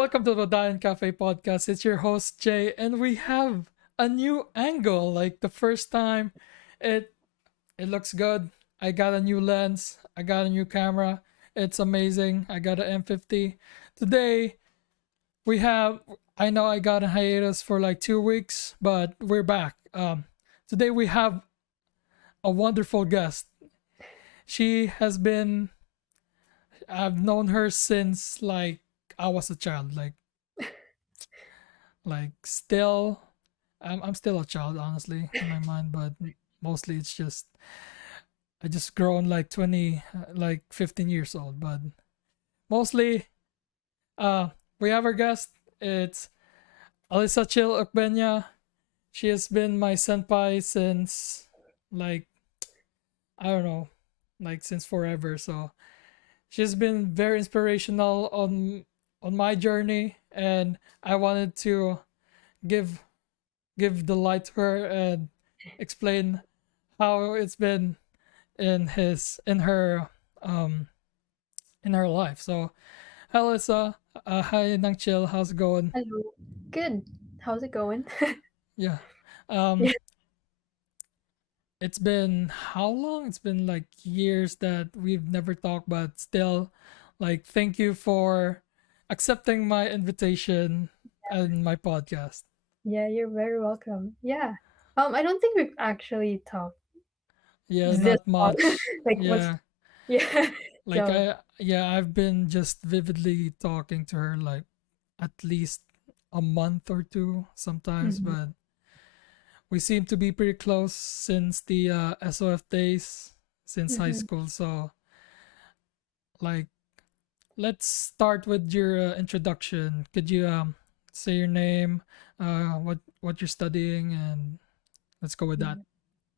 Welcome to the Padayon Cafe podcast. It's your host Jay, and we have a new angle. Like the first time, it it looks good. I got a new lens. I got a new camera. It's amazing. I got an M50. Today we have. I know I got a hiatus for like 2 weeks, but we're back. Today we have a wonderful guest. She has been. I've known her since like I was a child. Like still I'm still a child honestly in my mind, but mostly it's just I just grown like 20 like 15 years old, but mostly uh we have our guest. It's Alyssa Chill Okbenya. She has been my senpai since like I don't know, like since forever. So she's been very inspirational on my journey, and I wanted to give give the light to her and explain how it's been in um her life. So hi Alyssa, hi Nang Chill, how's it going? Hello. Good. How's it going? Yeah. Yeah. Um it's been how long? It's been like years that we've never talked, but still like thank you for accepting my invitation and my podcast. Yeah, you're very welcome. Yeah. I don't think we've actually talked Yeah, this not long. much. Like what's Yeah. yeah. Like So I've been just vividly talking to her like at least a month or two sometimes, mhm. but we seem to be pretty close since the SOF days, since high Mhm. school. So like let's start with your introduction. Could you say your name, what you're studying, and let's go with that. Yeah.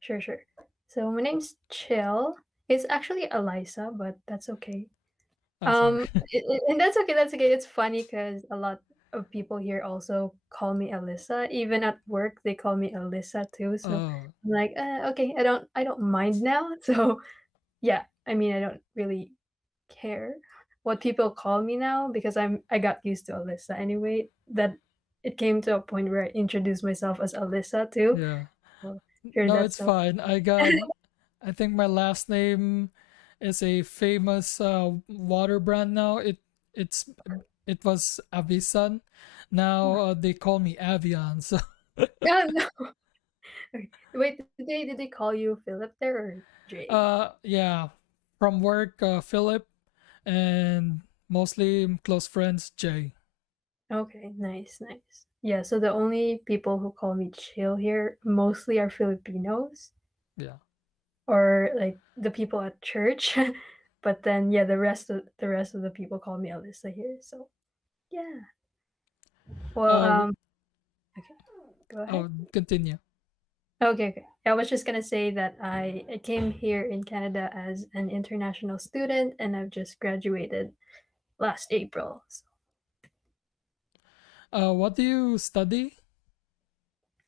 Sure, sure. So my name's Chill. It's actually Eliza, but that's okay. Oh, sorry. And that's okay. That's okay. It's funny because a lot of people here also call me Alyssa. Even at work, they call me Alyssa too. So Oh, I'm like, okay, I don't mind now. So yeah, I mean, I don't really care what people call me now because I got used to Alyssa anyway. That it came to a point where I introduced myself as Alyssa too. yeah. So here No, that's it's so fine. I think my last name is a famous water brand now. It's it was Avisan. Now they call me Avian. So yeah, no. Okay. Wait, did they call you Philip there or Jay? yeah, from work Philip, and mostly close friends Jay. Okay, nice, nice. Yeah, so the only people who call me chill here mostly are Filipinos Yeah. or like the people at church. But then yeah, the rest of the people call me Alyssa here. So yeah. Well, Uh okay, go ahead. oh, continue. Okay, okay. I was just gonna say that I came here in Canada as an international student and I've just graduated last April. So, What do you study?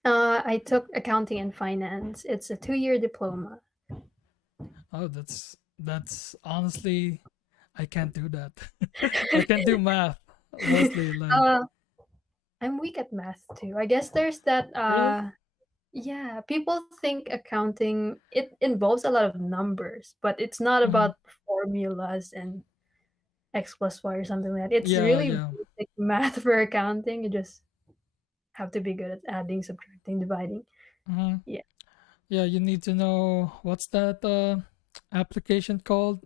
I took accounting and finance. It's a 2-year diploma. Oh, that's honestly I can't do that. I can't do math mostly like Uh, I'm weak at math too. I guess there's that really. yeah, people think accounting it involves a lot of numbers, but it's not Mm-hmm. about formulas and x plus y or something like that. It's Yeah, really yeah. basic math for accounting. You just have to be good at adding, subtracting, dividing. Mm-hmm. Yeah. Yeah, you need to know what's that application called?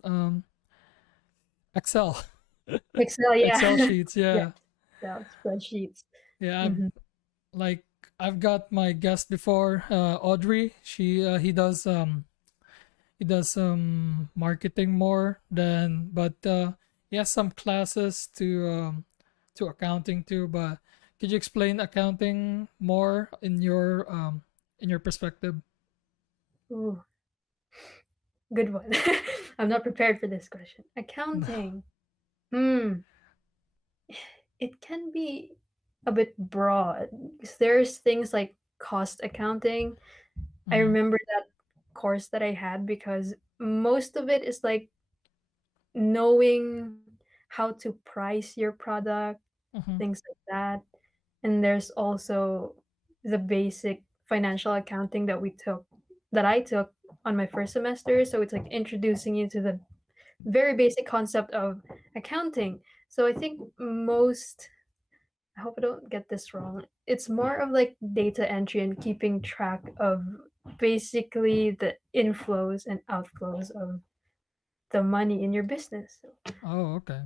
Excel. Excel, yeah. Excel sheets, Yeah, yeah. Excel spreadsheets. Yeah, Hmm. like I've got my guest before, Audrey. He does marketing more than, but he has some classes to accounting too. But could you explain accounting more in your perspective? Ooh, good one. I'm not prepared for this question. No. Accounting. Hmm. It can be a bit broad because there's things like cost accounting. I Mm-hmm. remember that course that I had because most of it is like knowing how to price your product, Mm-hmm. things like that. And there's also the basic financial accounting that I took on my first semester. So it's like introducing you to the very basic concept of accounting. So I think I hope I don't get this wrong. It's more of like data entry and keeping track of basically the inflows and outflows of the money in your business. So, Oh, okay.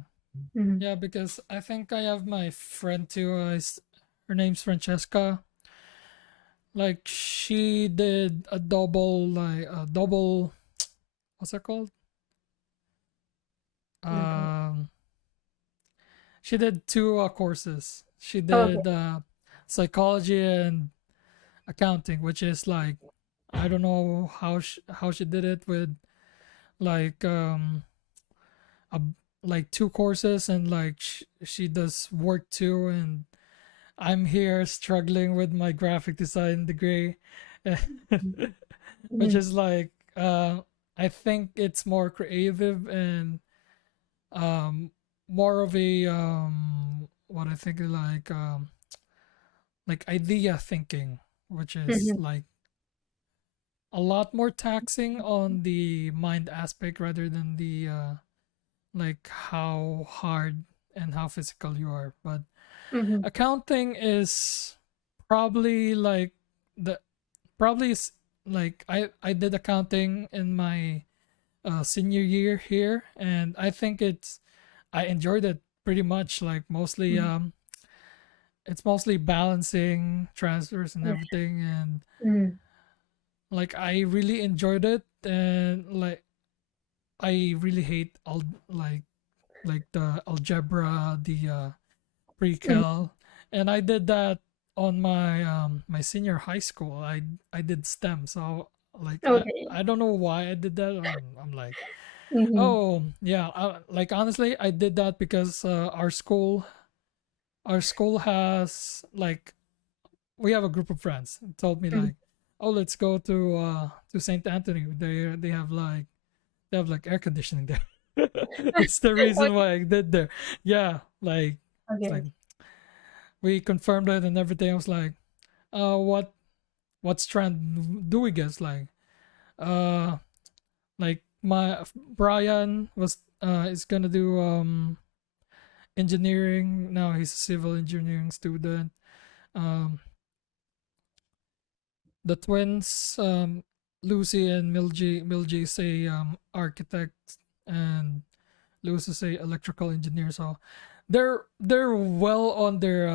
mhm. Yeah, because I think I have my friend too. Her name's Francesca. Like she did a double. What's that called? Double. Um, she did two courses. She Oh, okay. did psychology and accounting, which is like I don't know how she did it with like a, like two courses, and like she does work too, and I'm here struggling with my graphic design degree, which Mhm. is like I think it's more creative and um more of a what I think like idea thinking, which is Mhm. like a lot more taxing on the mind aspect rather than the like how hard and how physical you are. But Mhm. accounting is probably like the probably is like I did accounting in my senior year here, and I think I enjoyed it pretty much. Like mostly Mhm. it's mostly balancing transfers and Yeah. everything, and Mhm. like I really enjoyed it. And like I really hate like the algebra, the Mhm. pre-cal, and I did that on my senior high school. I did STEM, so like Okay. I don't know why I did that. I'm like, Mhm. oh yeah, like honestly I did that because our school has like we have a group of friends. It told me Mhm. like, oh, let's go to St. Anthony. They have like air conditioning there. That's the reason Okay. why I did there. Yeah, like it's like Okay. we confirmed it and everything. I was like, what strand do we guess? Uh, like my Brian was is gonna do engineering now. He's a civil engineering student. Um, the twins, Lucy and Milji say architect, and Lucy say electrical engineer. So they're well on their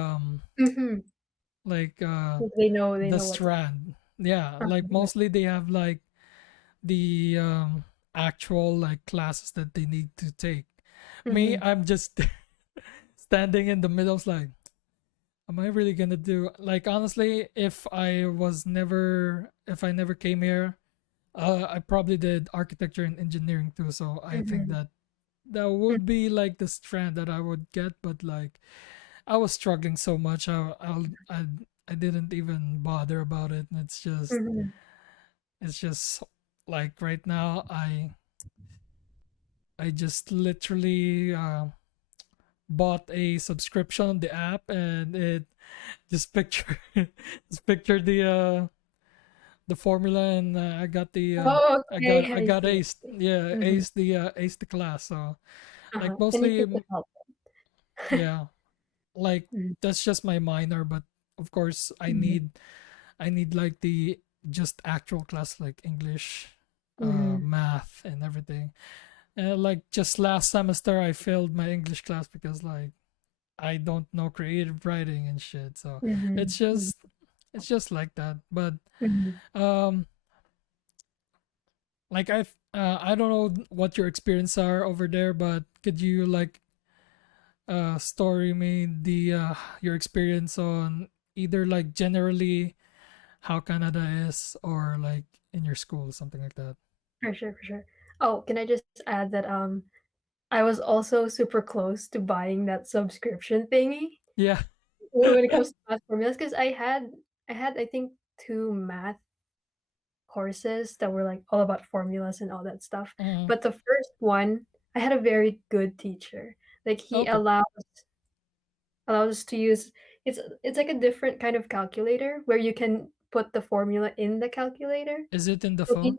Mhm. like They the know what to strand. Yeah, like uh-huh. mostly they have like the actual like classes that they need to take. Me, Mhm. I'm just standing in the middle. It's like, am I really gonna do like honestly? If I never came here, I probably did architecture and engineering too. So I think Mhm. that would be like the strand that I would get. But like I was struggling so much, I didn't even bother about it. And Mhm. it's just like right now I just literally bought a subscription on the app, and it just picture just picture the formula, and I got Oh, I okay. got I I got see. I ace, see. yeah, Mhm. ace the class. So Uh-huh. like And you mostly took the help. yeah, like Mhm. that's just my minor, but of course Mhm. I need like the just actual class like English, Mhm. math and everything. And like just last semester I failed my English class because like I don't know creative writing and shit. So Mhm. it's Mhm. just it's just like that. But Mhm. um like I don't know what your experience are over there, but could you like story me the your experience on either like generally how Canada is, or like in your school, something like that. For sure, for sure. Oh, can I just add that I was also super close to buying that subscription thingy Yeah. when it comes to math formulas because I had I think two math courses that were like all about formulas and all that stuff. Mm, But the first one, I had a very good teacher. Like he okay. allows allows us to use it's like a different kind of calculator where you can put the formula in the calculator. Is it in the So phone?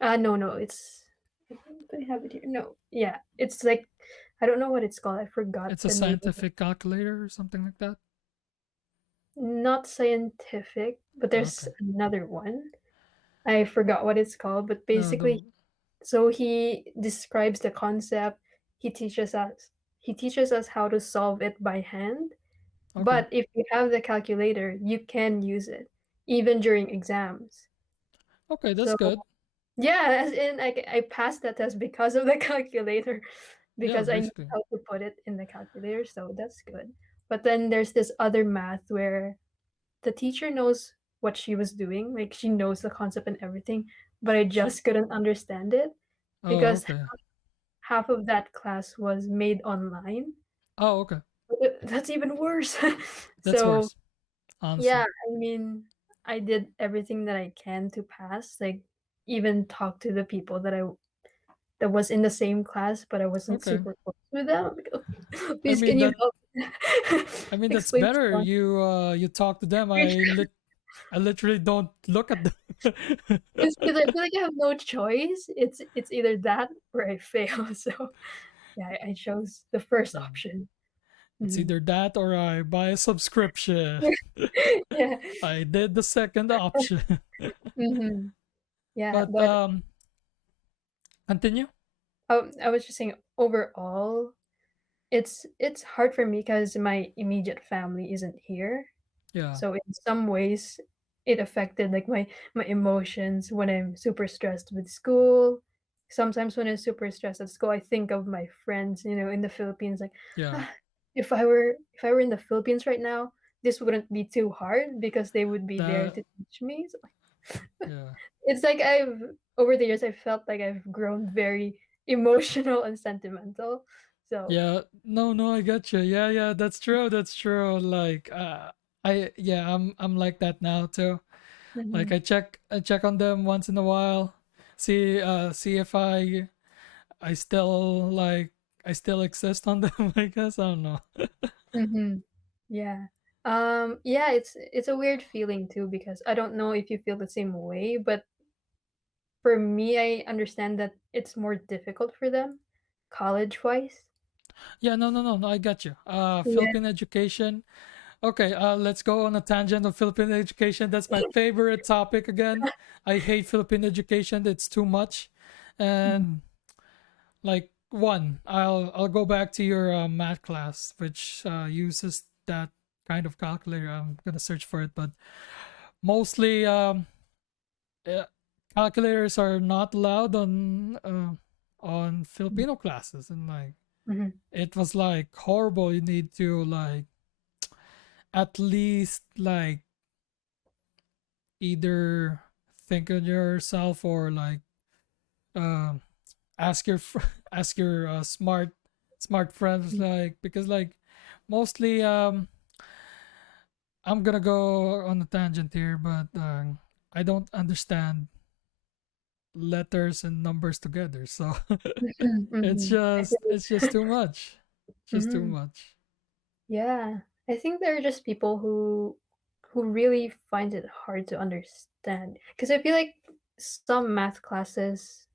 no, no, it's I think I have it here. No, yeah, it's like I don't know what it's called. I forgot It's a the name of it. scientific calculator or something like that? Not scientific, but there's Okay. another one. I forgot what it's called, but No, basically, the so he describes the concept. He teaches us he teaches us how to solve it by hand. okay. But if you have the calculator, you can use it even during exams. Okay, that's So good. yeah, as in I passed that test because of the calculator, Yeah, because I knew basically. how to put it in the calculator, so that's good. But then there's this other math where the teacher knows what she was doing, like she knows the concept and everything, but I She just couldn't understand it Oh, because okay. half of that class was made online. Oh, okay. That's even worse. That's So worse, honestly. yeah, I mean, I did everything that I can to pass, like even talk to the people that was in the same class, but I wasn't Okay. super close with them. I Please, mean can you that help that's explain this better. one? You talk to them. I literally don't look at them. Because I feel like I have no choice. It's either that or I fail. So yeah, I chose the first Yeah. option. It's Mhm. either that or I buy a subscription. Yeah. I did the second option. Mhm. Yeah, But but continue. I was just saying overall, it's hard for me because my immediate family isn't here. Yeah. So in some ways, it affected like my emotions when I'm super stressed with school. Sometimes when I'm super stressed at school, I think of my friends, in the Philippines. Like, Yeah. ah, if I were in the Philippines right now, this wouldn't be too hard because they would be there That to teach me. So yeah. it's like I've over the years I felt like I've grown very emotional and sentimental. So Yeah. No, no, I got you. Yeah, yeah, that's true. That's true. Like I'm like that now too. Like mhm, I check on them once in a while. See if I still I still exist on them, I guess. I don't know. mhm. Yeah. Yeah, it's a weird feeling too because I don't know if you feel the same way, but for me, I understand that it's more difficult for them, college-wise. Yeah, no, no, no, no, I got you. Yeah. Philippine education. Okay, let's go on a tangent of Philippine education. That's my favorite topic again. I hate Philippine education. It's too much. Mhm, And like one, I'll go back to your math class, which uses that kind of calculator. I'm gonna search for it, but mostly uh, calculators are not allowed on Filipino classes, and like mhm, it was like horrible. You need to like at least like either think on yourself or like um ask your ask your smart friends, mhm, like because like mostly I'm gonna go on a tangent here, but I don't understand letters and numbers together, so mhm, mhm. I feel it's just too much. Just too mhm. much. Yeah. I think there are just people who really find it hard to understand because I feel like some math classes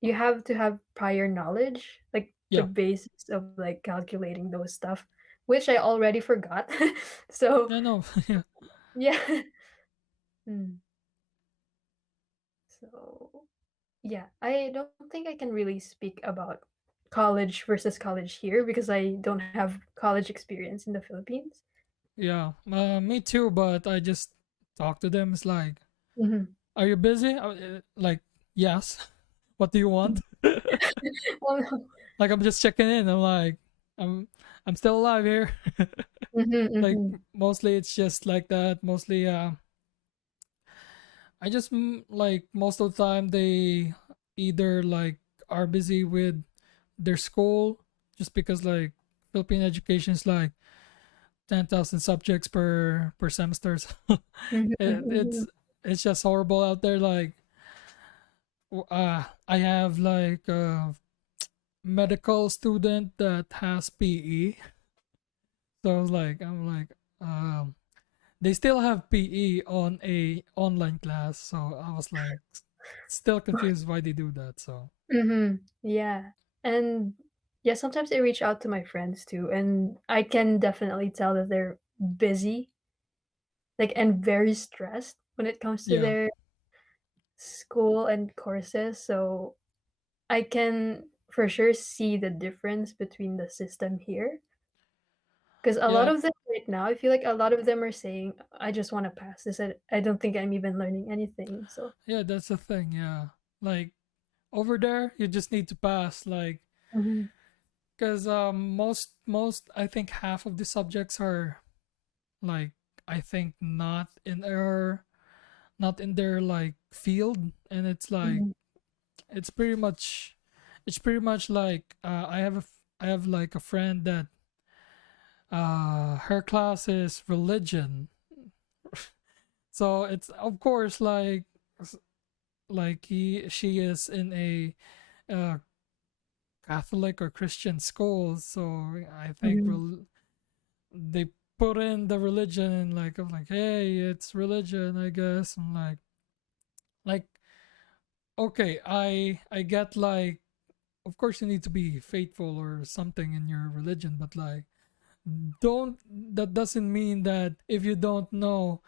you have to have prior knowledge, like the Yeah. basics of like calculating those stuff, which I already forgot. So I know. Yeah. yeah. Mm. So yeah, I don't think I can really speak about college versus college here because I don't have college experience in the Philippines. Yeah, me too, but I just talk to them. It's like, Mhm. are you busy? Like, yes. What do you want? Oh, no. Like, I'm just checking in. I'm I'm still alive here. Mhm, Like, mhm, mostly it's just like that. Mostly, I just like most of the time they either like are busy with their school, just because like Philippine education is like 10,000 subjects per semester. So mhm, it, mhm, it's just horrible out there. Like I have like a medical student that has PE, So I was like, they still have PE on a online class, so I was like, still confused why they do that. So Mm-hmm. Yeah. And yeah, sometimes I reach out to my friends too, and I can definitely tell that they're busy, like, and very stressed when it comes to yeah, their school and courses. So I can for sure see the difference between the system here. Because a lot yeah, of them right now, I feel like a lot of them are saying, I just want to pass this. I don't think I'm even learning anything. So, yeah. That's the thing. Yeah, like over there, you just need to pass. Like, mhm, because most I think half of the subjects are like I think not in their like field, and it's like mhm, it's pretty much like I have like a friend that her class is religion, so it's of course like he she is in a uh, Catholic or Christian school, so I think mhm, they put in the religion and like I'm like, hey, it's religion, I guess. I'm like okay, I get like of course you need to be faithful or something in your religion, but like don't that doesn't mean that if you don't know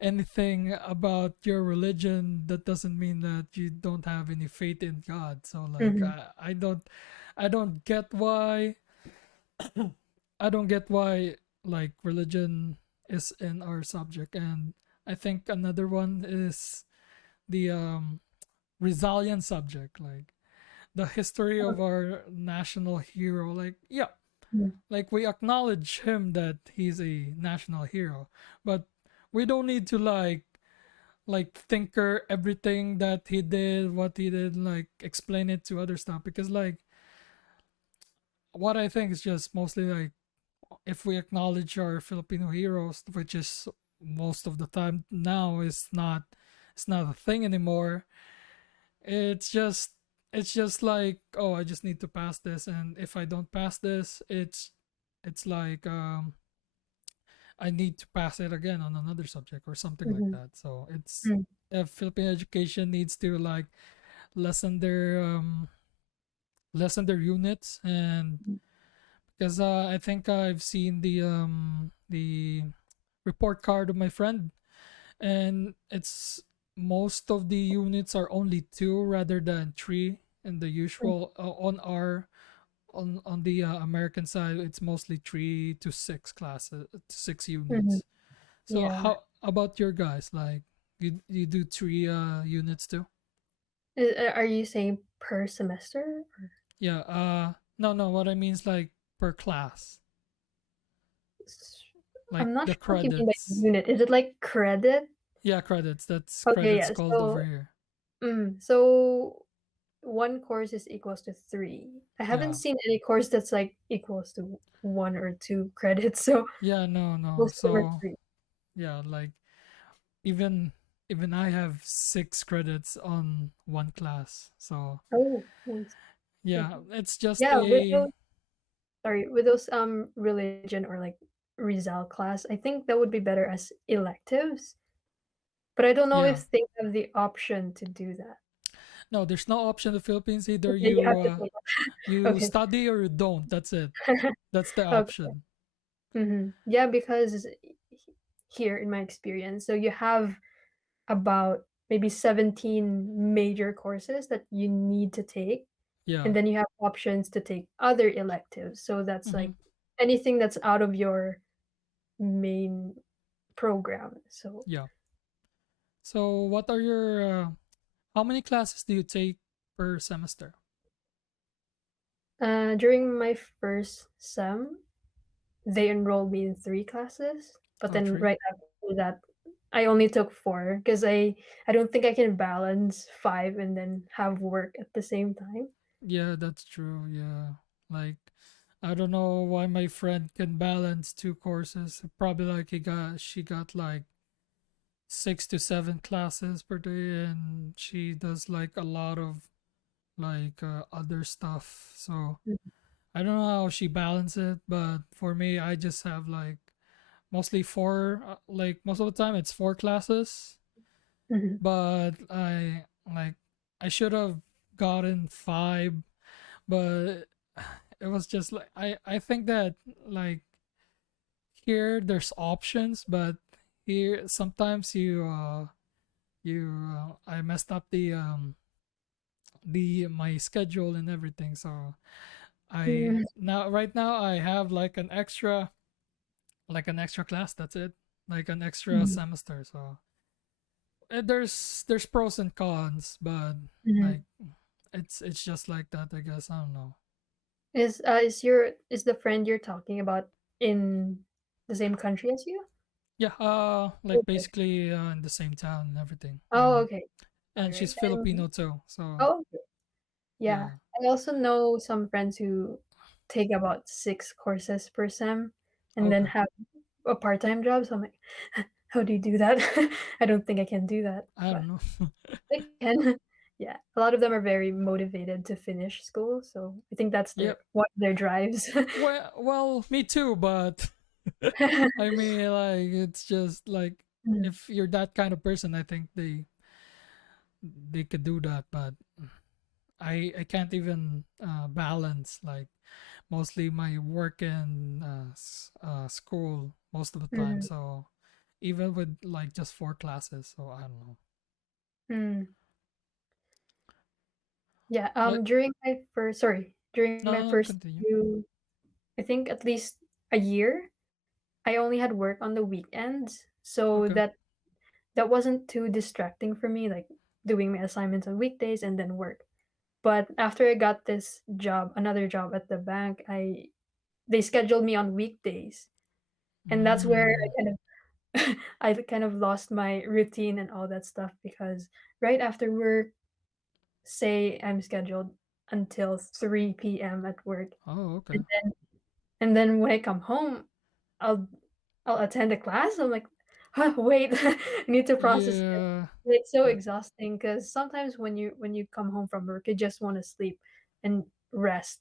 anything about your religion, that doesn't mean that you don't have any faith in God. So like mhm, I don't get why I don't get why like religion is in our subject. And I think another one is the resilient subject, like the history of our national hero. Like yeah, mhm, like we acknowledge him that he's a national hero, but we don't need to like thinker everything that he did, what he did, like explain it to other stuff, because like what I think is just mostly like if we acknowledge our Filipino heroes, which is most of the time now is not it's not a thing anymore. It's just it's just like, oh, I just need to pass this, and if I don't pass this, it's like I need to pass it again on another subject or something like mhm, that. So it's mhm, Philippine education needs to like lessen their units. And because I think I've seen the report card of my friend, and it's most of the units are only two rather than three in the mhm, usual on the American side. It's mostly 3 to 6 mhm. units. So Yeah. how about your guys? Like you do three units too? Are you saying per semester? Yeah. No. What I mean is like per class, S- like I'm not the sure what you mean by credits. unit. Is it like credit? Yeah, credits. That's Okay, credits yeah. called over So, here. so one course is equals to three. I haven't Yeah. seen any course that's like equals to one or two credits. So Yeah. No. most of them are So three. yeah, like even even I have 6 credits on one class. So Oh, nice. yeah, Okay. it's just Yeah, with a those sorry, with those religion or like Rizal class, I think that would be better as electives. But I don't know yeah. if they have the option to do that. No, there's no option in the Philippines. Either Okay, you have to take it. you Okay. study or you don't. That's it. That's the Okay. option. Yeah, because here in my experience, so you have about maybe 17 major courses that you need to take, Yeah. and then you have options to take other electives. So that's Mm-hmm. like anything that's out of your main program. So Yeah. So what are your how many classes do you take per semester? during my first sem, they enrolled me in 3 classes, but Oh, then three. right after that, I only took 4 because I don't think I can balance 5 and then have work at the same time. Yeah, that's true. Yeah. Like I don't know why my friend can balance 2 courses. Probably like she got like 6 to 7 classes per day, and she does like a lot of like other stuff. So I don't know how she balances it, but for me, I just have like mostly four. Like most of the time, it's four classes, Mhm. but like I should have gotten five, but it was just like I think that like here there's options, but here sometimes I messed up the my schedule and everything. So I Mm, now right now I have like an extra class. That's it, like an extra mhm, semester. So there's pros and cons, but mhm. like it's just like that. I guess I don't know. Is the friend you're talking about in the same country as you? Yeah, like Okay. basically in the same town and everything. Oh, okay. And Alright. she's Filipino too. So Oh, okay. Yeah. yeah. I also know some friends who take about 6 courses per sem and then Okay. have a part-time job, so I'm like, "How do you do that?" I don't think I can do that, I but don't know. they can. Yeah. A lot of them are very motivated to finish school, so I think that's their Yep. one of their drives. Well, me too, but I mean, like, it's just like Mm, if you're that kind of person, I think they could do that, but I can't even balance like mostly my work and school most of the time. mhm, So even with like just four classes, so I don't know. mm. Yeah, But during my no, first continue. few I think at least a year, I only had work on the weekends, so Okay. that wasn't too distracting for me, like doing my assignments on weekdays and then work. But after I got this job, another job at the bank, I they scheduled me on weekdays, and that's where Mm. I kind of lost my routine and all that stuff because right after work, say I'm scheduled until 3 p.m. at work, Oh, and okay. then when I come home, I'll I'll attend a class. I'm like, huh, wait, I need to process this. Yeah. It's so Yeah. exhausting because sometimes when you come home from work, you just want to sleep and rest,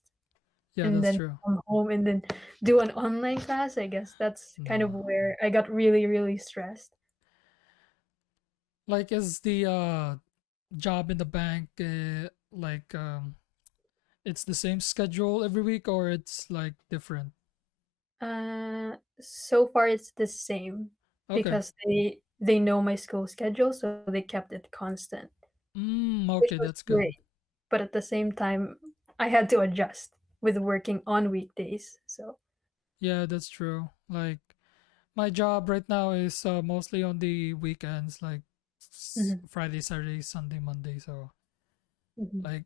Yeah, and that's then true. come home and then do an online class. I guess that's kind of No. where I got really stressed. Like, is the job in the bank like it's the same schedule every week or it's like different? So far it's the same Okay. because they know my school schedule, so they kept it constant, which Okay, was that's good. great. But at the same time, I had to adjust with working on weekdays. So, Yeah, that's true. Like my job right now is mostly on the weekends, like mhm, Friday, Saturday, Sunday, Monday. So mhm, like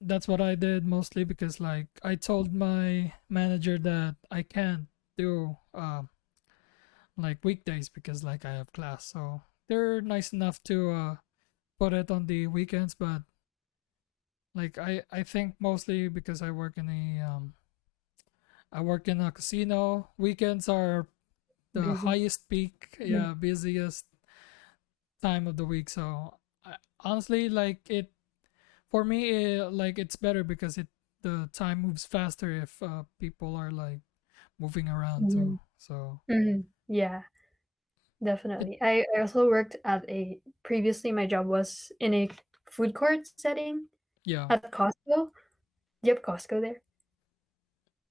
that's what I did mostly because like I told my manager that I can't do like weekdays because like I have class. So they're nice enough to put it on the weekends, but like I think mostly because I work in a casino. Weekends are the busy. highest peak, Mhm, yeah, busiest time of the week. So honestly, like it for me, like it's better because it the time moves faster if people are like moving around too. mhm, So mhm. Yeah, it, definitely. I also worked at a previously my job was in a food court setting yeah, at Costco. Do you have Costco there?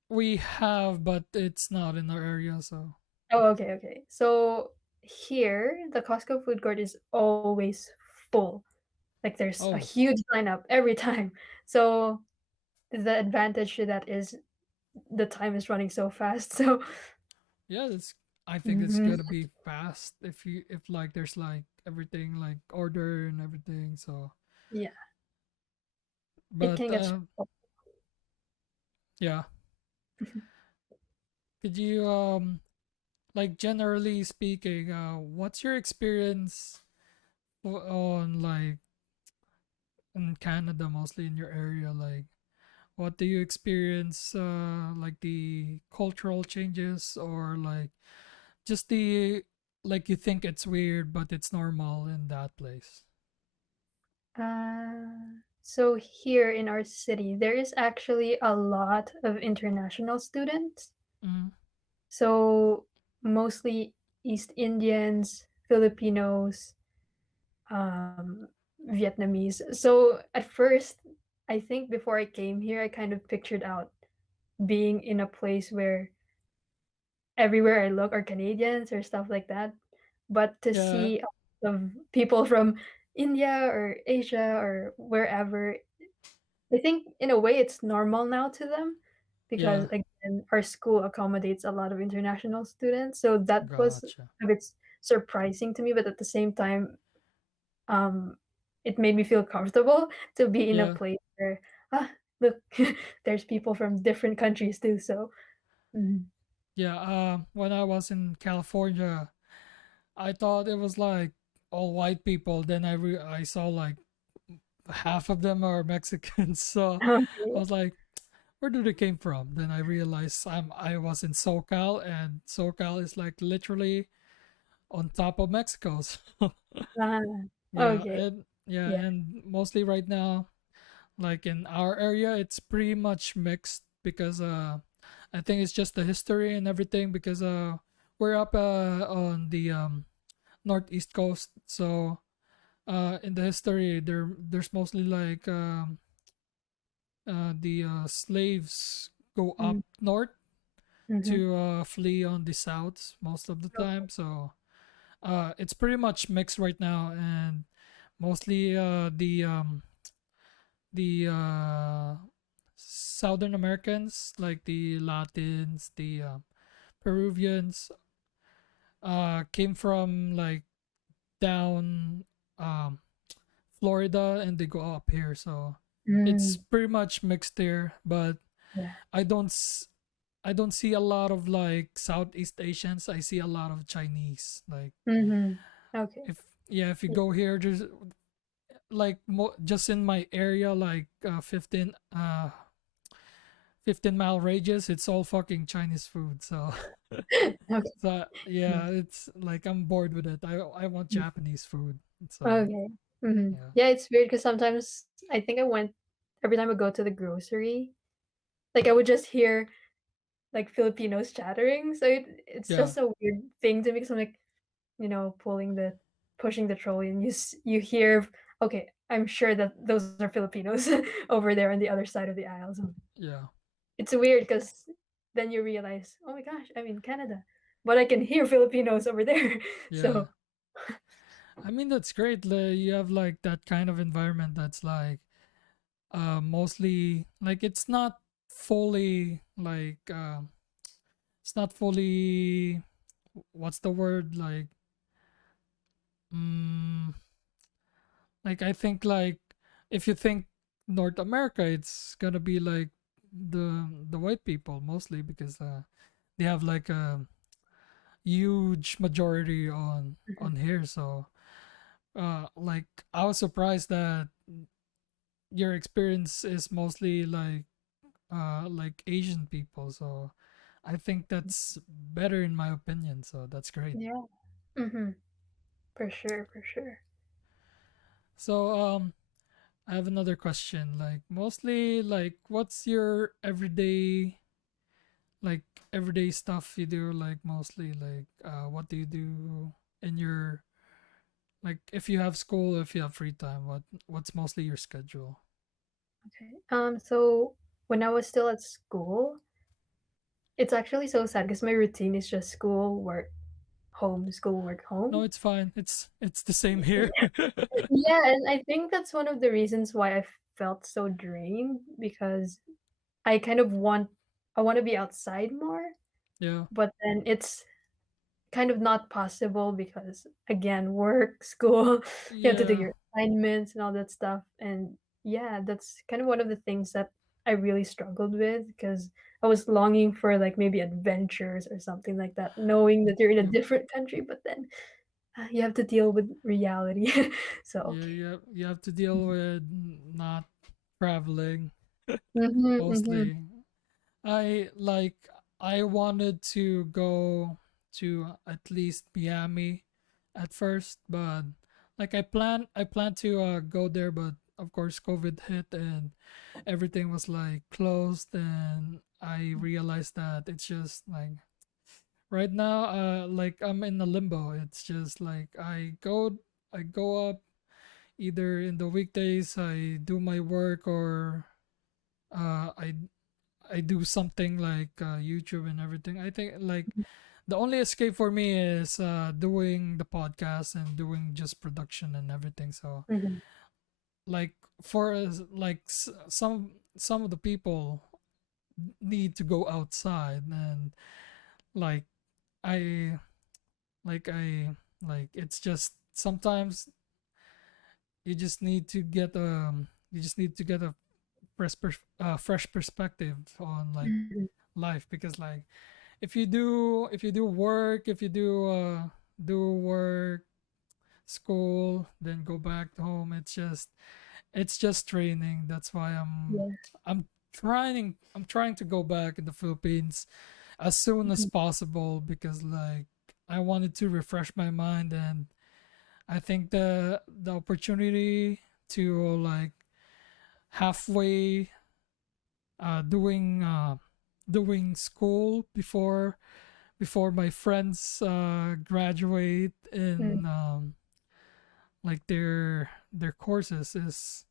we have, but it's not in our area. So Oh, okay, okay. So here, the Costco food court is always full. Like there's a oh huge lineup every time. So the advantage to that is the time is running so fast. So yeah, it's I think it's mhm, gonna be fast if like there's like everything like order and everything. So yeah, it but can get yeah, could you like generally speaking, what's your experience on like in Canada, mostly in your area? Like, what do you experience? Like the cultural changes, or like just the like you think it's weird, but it's normal in that place. uh So here in our city, there is actually a lot of international students. Mm, So mostly East Indians, Filipinos, Vietnamese. So at first, I think before I came here, I kind of pictured out being in a place where everywhere I look are Canadians or stuff like that. But to yeah, see a lot of people from India or Asia or wherever, I think in a way it's normal now to them because yeah, again, our school accommodates a lot of international students. So that was gotcha. a bit surprising to me, but at the same time, um, it made me feel comfortable to be in a Yeah, place where, ah, look, there's people from different countries too. So, mhm. yeah. When I was in California, I thought it was like all white people. Then I saw like half of them are Mexicans. So I Okay. was like, where do they came from? Then I realized I was in SoCal, and SoCal is like literally on top of Mexico. So Ah, yeah, okay. and yeah, Yeah. and mostly right now, like in our area, it's pretty much mixed because I think it's just the history and everything because we're up on the northeast coast. So in the history there's mostly like the slaves go Mm, up north mhm. to flee on the south most of the Okay. time. So it's pretty much mixed right now, and mostly the Southern Americans, like the Latins, the Peruvians, came from like down um, Florida, and they go up here. So it's Mm, pretty much mixed here, but yeah. I don't s- I don't see a lot of like Southeast Asians. I see a lot of Chinese. Like Mhm. Okay. if yeah, if you Yeah. go here, there's like just in my area, like 15 mile radius, it's all fucking Chinese food. So Okay. so Yeah. yeah, it's like I'm bored with it. I want Mm. Japanese food. So Okay. Mhm. yeah, Yeah, it's weird because sometimes I think I went every time I go to the grocery, like, I would just hear, like, Filipinos chattering, so it's yeah, just a weird thing to me because 'cause I'm, like, pushing the trolley and you hear, okay, I'm sure that those are Filipinos over there on the other side of the aisle, so yeah, it's weird because then you realize, "Oh my gosh, I'm in Canada, but I can hear Filipinos over there." yeah. So I mean that's great. You have like that kind of environment that's like mostly like it's not fully what's the word mm, like I think like if you think North America, it's gonna be like the white people mostly because they have like a huge majority mhm, on here. So like I was surprised that your experience is mostly like Asian people. So I think that's better in my opinion. So that's great. yeah. Mhm. For sure, for sure. So I have another question. Like mostly like what's your like everyday stuff you do, like mostly like what do you do in your like if you have school, if you have free time, what's mostly your schedule? Okay. So when I was still at school, it's actually so sad because my routine is just school, work, home, school, work, No, home. it's fine. It's the same here. Yeah, and I think that's one of the reasons why I felt so drained because I kind of I want to be outside more, Yeah. but then it's kind of not possible because again, work, school, you have to do Yeah. your assignments and all that stuff. And yeah, that's kind of one of the things that I really struggled with because I was longing for like maybe adventures or something like that, knowing that you're in a Yep. different country, but then you have to deal with reality. So Yeah, okay. you have to deal with not traveling Mhm, mhm. mostly. I like I wanted to go to at least Miami at first, but like I plan to go there, but of course COVID hit and everything was like closed, and I realized that it's just like right now, like I'm in a limbo. It's just like I go up either in the weekdays, I do my work, or uh i I do something like YouTube and everything. I think like the only escape for me is doing the podcast and doing just production and everything. So Mhm. like for us, like some of the people need to go outside, and like I I like it's just sometimes you just need to get a fresh perspective on like Mhm. life, because like if you do work, if you do work, school, then go back home, it's just training. That's why Yeah. I'm I'm trying to go back in the Philippines as soon as Mhm. possible, because like I wanted to refresh my mind, and I think the opportunity to like halfway doing school before my friends graduate Mm. in like their courses is,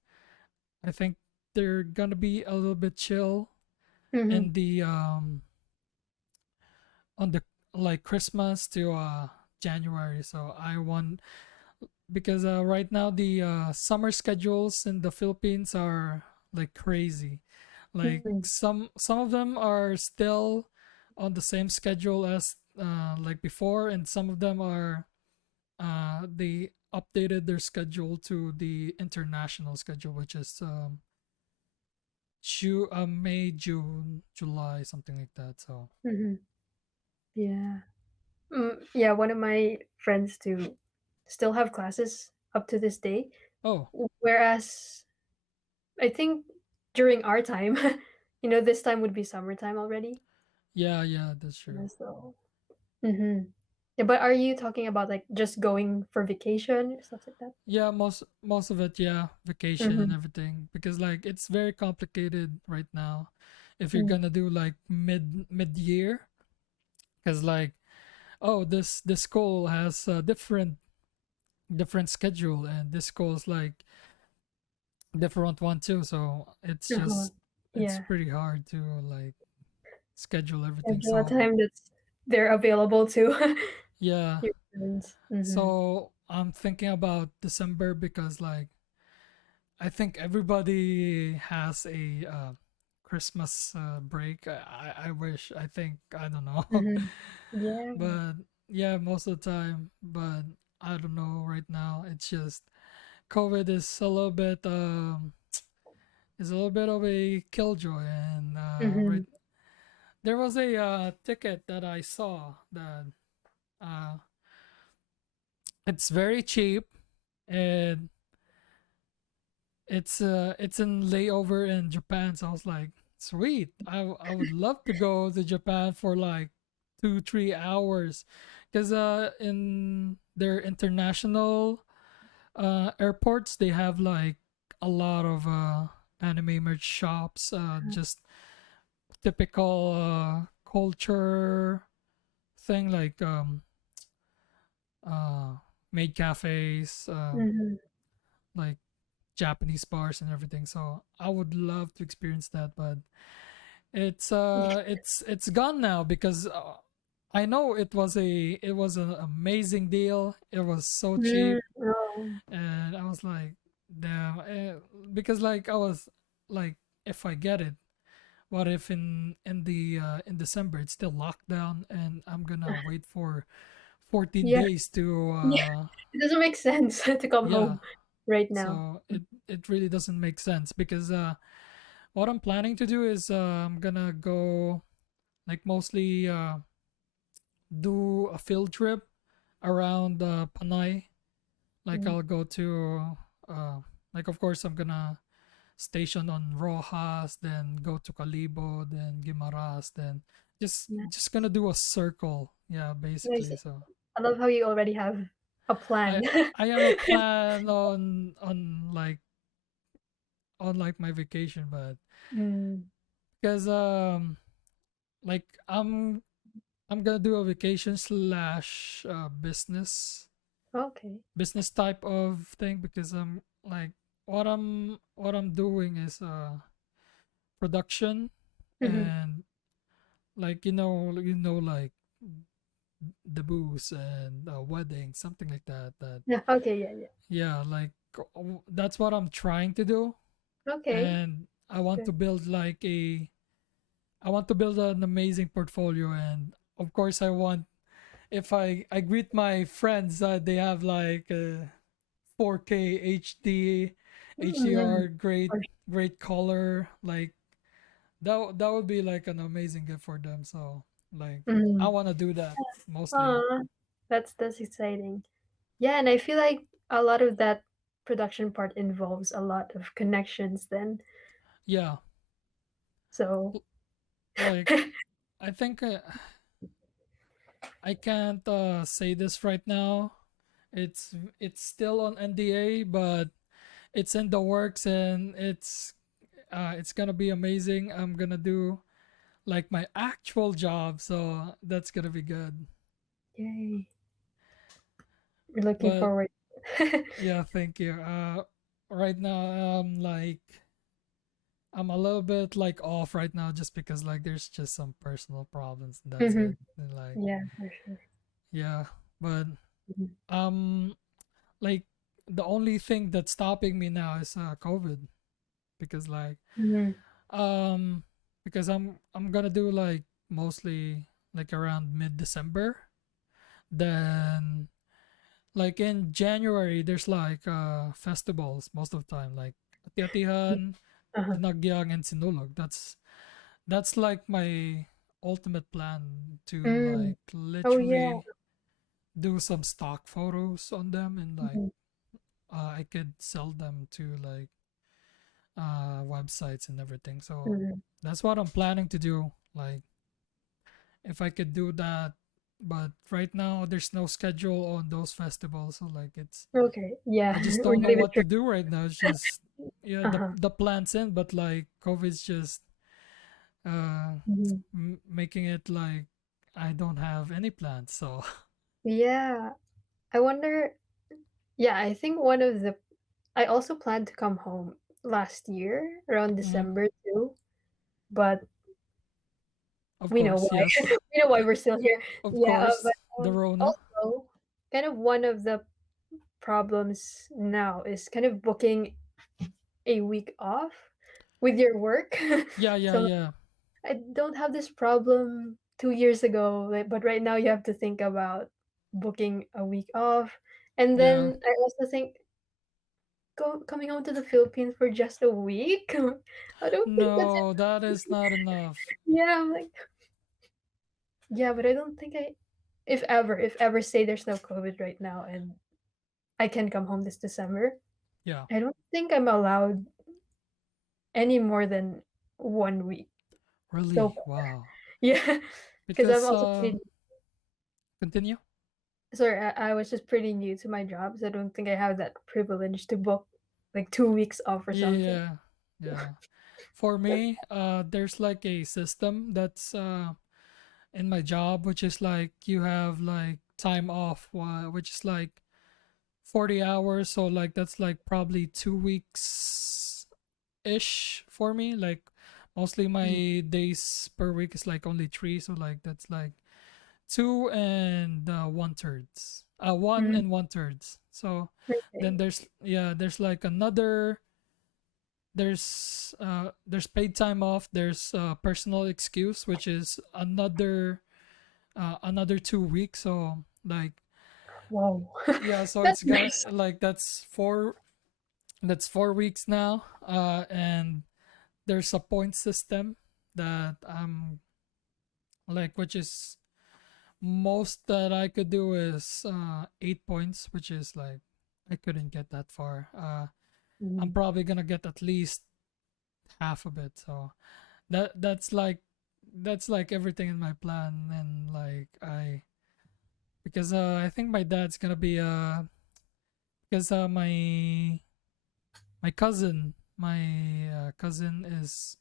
I think they're gonna be a little bit chill Mhm. in the on the like Christmas to January. So I want, because right now the summer schedules in the Philippines are like crazy. Like Mhm. some of them are still on the same schedule as like before, and some of them are they updated their schedule to the international schedule, which is May, June, July, something like that. So Mhm. Yeah. Yeah, one of my friends too still have classes up to this day. oh Whereas I think during our time, this time would be summertime already. yeah, yeah, that's true. Yeah, so. Mm-hmm. Yeah, but are you talking about like just going for vacation or stuff like that? Yeah, most of it, yeah, vacation and Mm-hmm. everything, because like it's very complicated right now if you're Mm-hmm. gonna do like mid year, because like, oh, this school has a different schedule, and this school is like different one too. So Uh-huh. it's Yeah. pretty hard to like schedule everything. Schedule a So time that's they're available to yeah, your friends. Mm-hmm. so I'm thinking about December, because like I think everybody has a Christmas break. I wish. I think, I don't know, Mm-hmm. Yeah. but yeah, most of the time. But I don't know right now. It's just COVID is a little bit of a killjoy, and Mm-hmm. right there was a ticket that I saw that uh it's very cheap, and it's in layover in Japan. So I was like, sweet. I would love to go to Japan for like 2 3 hours, because in their international airports they have like a lot of anime merch shops, just typical culture thing, like uh maid cafes, Mm-hmm. like Japanese bars and everything. So I would love to experience that, but it's gone now, because I know it was an amazing deal. It was so cheap, Oh. and I was like, damn, because like I was like, if I get it, what if in December it's still lockdown, and I'm gonna wait for 14 Yeah. days to Yeah. It doesn't make sense to come yeah. home right now. So it really doesn't make sense, because what I'm planning to do is I'm gonna go like mostly do a field trip around Panay. Like Mm. I'll go to uh, like of course I'm gonna station on Rojas, then go to Calibo, then Guimaras, then Yeah. just gonna do a circle. Yeah, Nice. basically. So I love how you already have a I plan. I have a plan on like on like my vacation, but Mm. because like I'm gonna do a vacation slash Okay. business type of thing because I'm like what I'm doing is production Mm-hmm. and like like the booze and wedding something like that. Yeah. Okay. Yeah. Yeah. Yeah, like that's what I'm trying to do, Okay. and I want to Good. build I want to build an amazing portfolio, and of course I want if I greet my friends they have like 4K HD Mm-hmm. HDR great color like that would be like an amazing gift for them. So like I Mm. want to do that mostly. Aw, that's exciting. Yeah, and I feel like a lot of that production part involves a lot of connections then. Yeah, So, like I think I can't say this right now. It's still on NDA, but it's in the works and it's gonna be amazing. I'm gonna do like my actual job, so that's gonna be good. yay. We're looking But forward. yeah, thank you. Right now I'm a little bit like off right now just because like there's just some personal problems and that's Hmm. it. And like Yeah, for sure. yeah, but Mhm. um like the only thing that's stopping me now is COVID because like Mhm. um because I'm gonna do like mostly like around mid December. Then like in January there's like festivals most of the time like Ati-Atihan, Uh-huh. Dinagyang and Sinulog. That's like my ultimate plan to Mm. like Oh yeah. literally do some stock photos on them and like Mhm. I could sell them to like websites and everything. So Mhm. that's what I'm planning to do. Like if I could do that, but right now there's no schedule on those festivals, so like it's Okay. Yeah. I just We're don't not know even what sure. to do right now. It's just yeah, Uh-huh. the plans in, but like COVID's just uh Mhm. making it like I don't have any plans. So Yeah. I wonder, yeah, I think one of the I also planned to come home last year around mhm, December too, but of we know course, why. yes, We know why we're still here. of Yeah, but course, the Rona. also kind of one of the problems now is kind of booking a week off with your work. Yeah, yeah, So yeah, I don't have this problem 2 years ago, like, but right now you have to think about booking a week off. And yeah. then I also think coming home to the Philippines for just a week. I don't think that's No, that is not enough. yeah, I'm like yeah, but I don't think if ever say there's no COVID right now and I can come home this December, Yeah, I don't think I'm allowed any more than 1 week so really. far. Wow. Yeah, because I'm Because also pretty continue. sorry, I was just pretty new to my job, so I don't think I have that privilege to book like 2 weeks off or something. Yeah, yeah. For me, there's like a system that's in my job, which is like you have like time off, which is like 40 hours. So like that's like probably 2 weeks ish for me. Like mostly Mm. my days per week is like only three. So like that's like two and one thirds. One Mm, and one thirds. So then okay. there's like another there's paid time off, there's personal excuse which is another 2 weeks, so like Wow. yeah, so That's it's gonna nice. like that's 4 weeks now, and there's a point system that like which is most that I could do is 8 points, which is like I couldn't get that far. I'm Mm. probably gonna get at least half of it, so that's like everything in my plan. And like because I think my dad's gonna be because my cousin my cousin is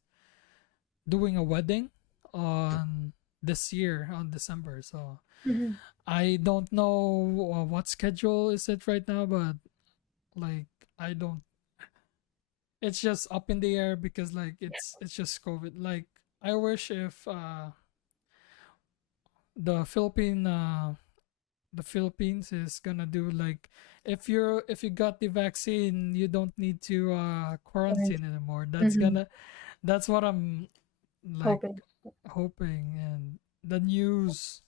doing a wedding on this year on December. So Mhm. I don't know what schedule is it right now, but like I don't. It's just up in the air because like it's just COVID. Like I wish if the the Philippines is gonna do like if you got the vaccine, you don't need to Right. quarantine anymore. Mhm. That's what I'm like Hoping. hoping. And the news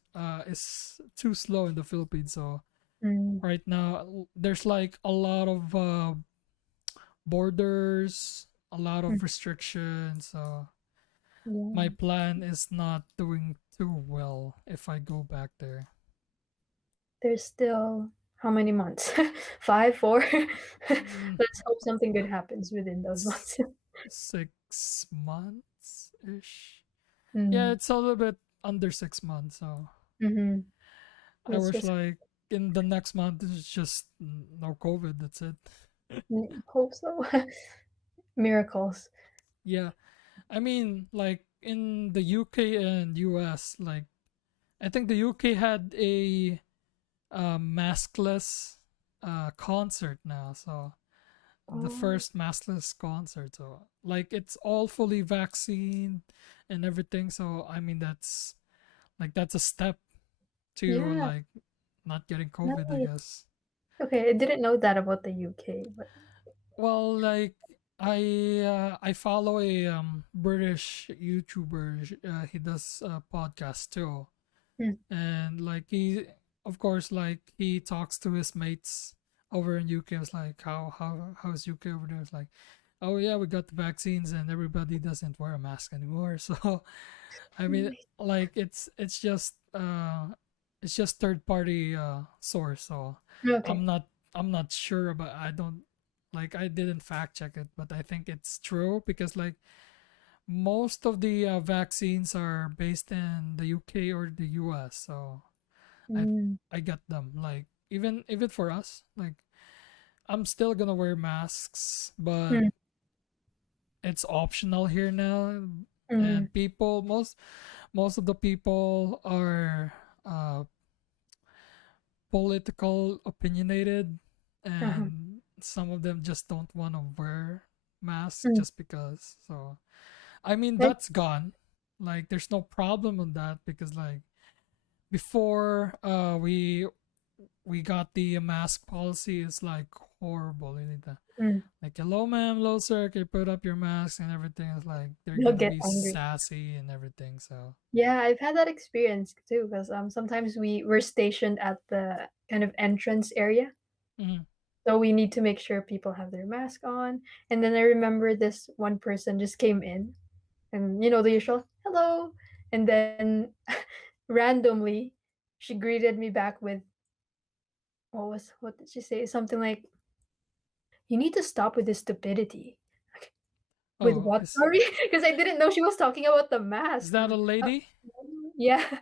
is too slow in the Philippines, so Mm. right now there's like a lot of borders, a lot Mm. of restrictions, so my Yeah. plan is not doing too well if I go back there. There's still how many months? 5, 4? Mm, Let's hope something good happens within those s- months. 6 months ish. Yeah, Mm. it's a little bit under 6 months, so Mhm. I Let's wish just like in the next month it's just no COVID, that's it. hope so. Miracles. Yeah, I mean, like in the UK and US, like I think the UK had a maskless concert now. So the Oh, first maskless concert. So like it's all fully vaccine and everything. So I mean that's a step to yeah. like not getting COVID, I Nice. guess. Okay, I didn't know that about the UK, but Well, like I follow a British YouTuber. He does a podcast too, mm, and like he, of course, like he talks to his mates over in UK. It's like how's UK over there? It's like, oh yeah, we got the vaccines and everybody doesn't wear a mask anymore. So I mean, nice. like it's just third party source. So I'm Okay. not I'm not sure, but I don't like I didn't fact check it, but I think it's true because like most of the vaccines are based in the UK or the US. So I Mm, I get them. Like even for us, like I'm still gonna wear masks, but mm, it's optional here now. mm, And people most of the people are uh political opinionated, uh-huh. and some of them just don't want to wear masks Mm, just because. So I mean like, that's gone. Like there's no problem on that because like before we got the mask policy is like horrible. You need to mm, like hello ma'am, hello sir, can you put up your mask and everything. It's like they're they'll gonna get be angry. sassy and everything. So Yeah, I've had that experience too, because sometimes we were stationed at the kind of entrance area, mhm. so we need to make sure people have their mask on. And then I remember this one person just came in, and the usual hello, and then randomly she greeted me back with what did she say? Something like, "You need to stop with this stupidity." Like, with Oh, what? Sorry, because I didn't know she was talking about the is mask. that a lady? Yeah.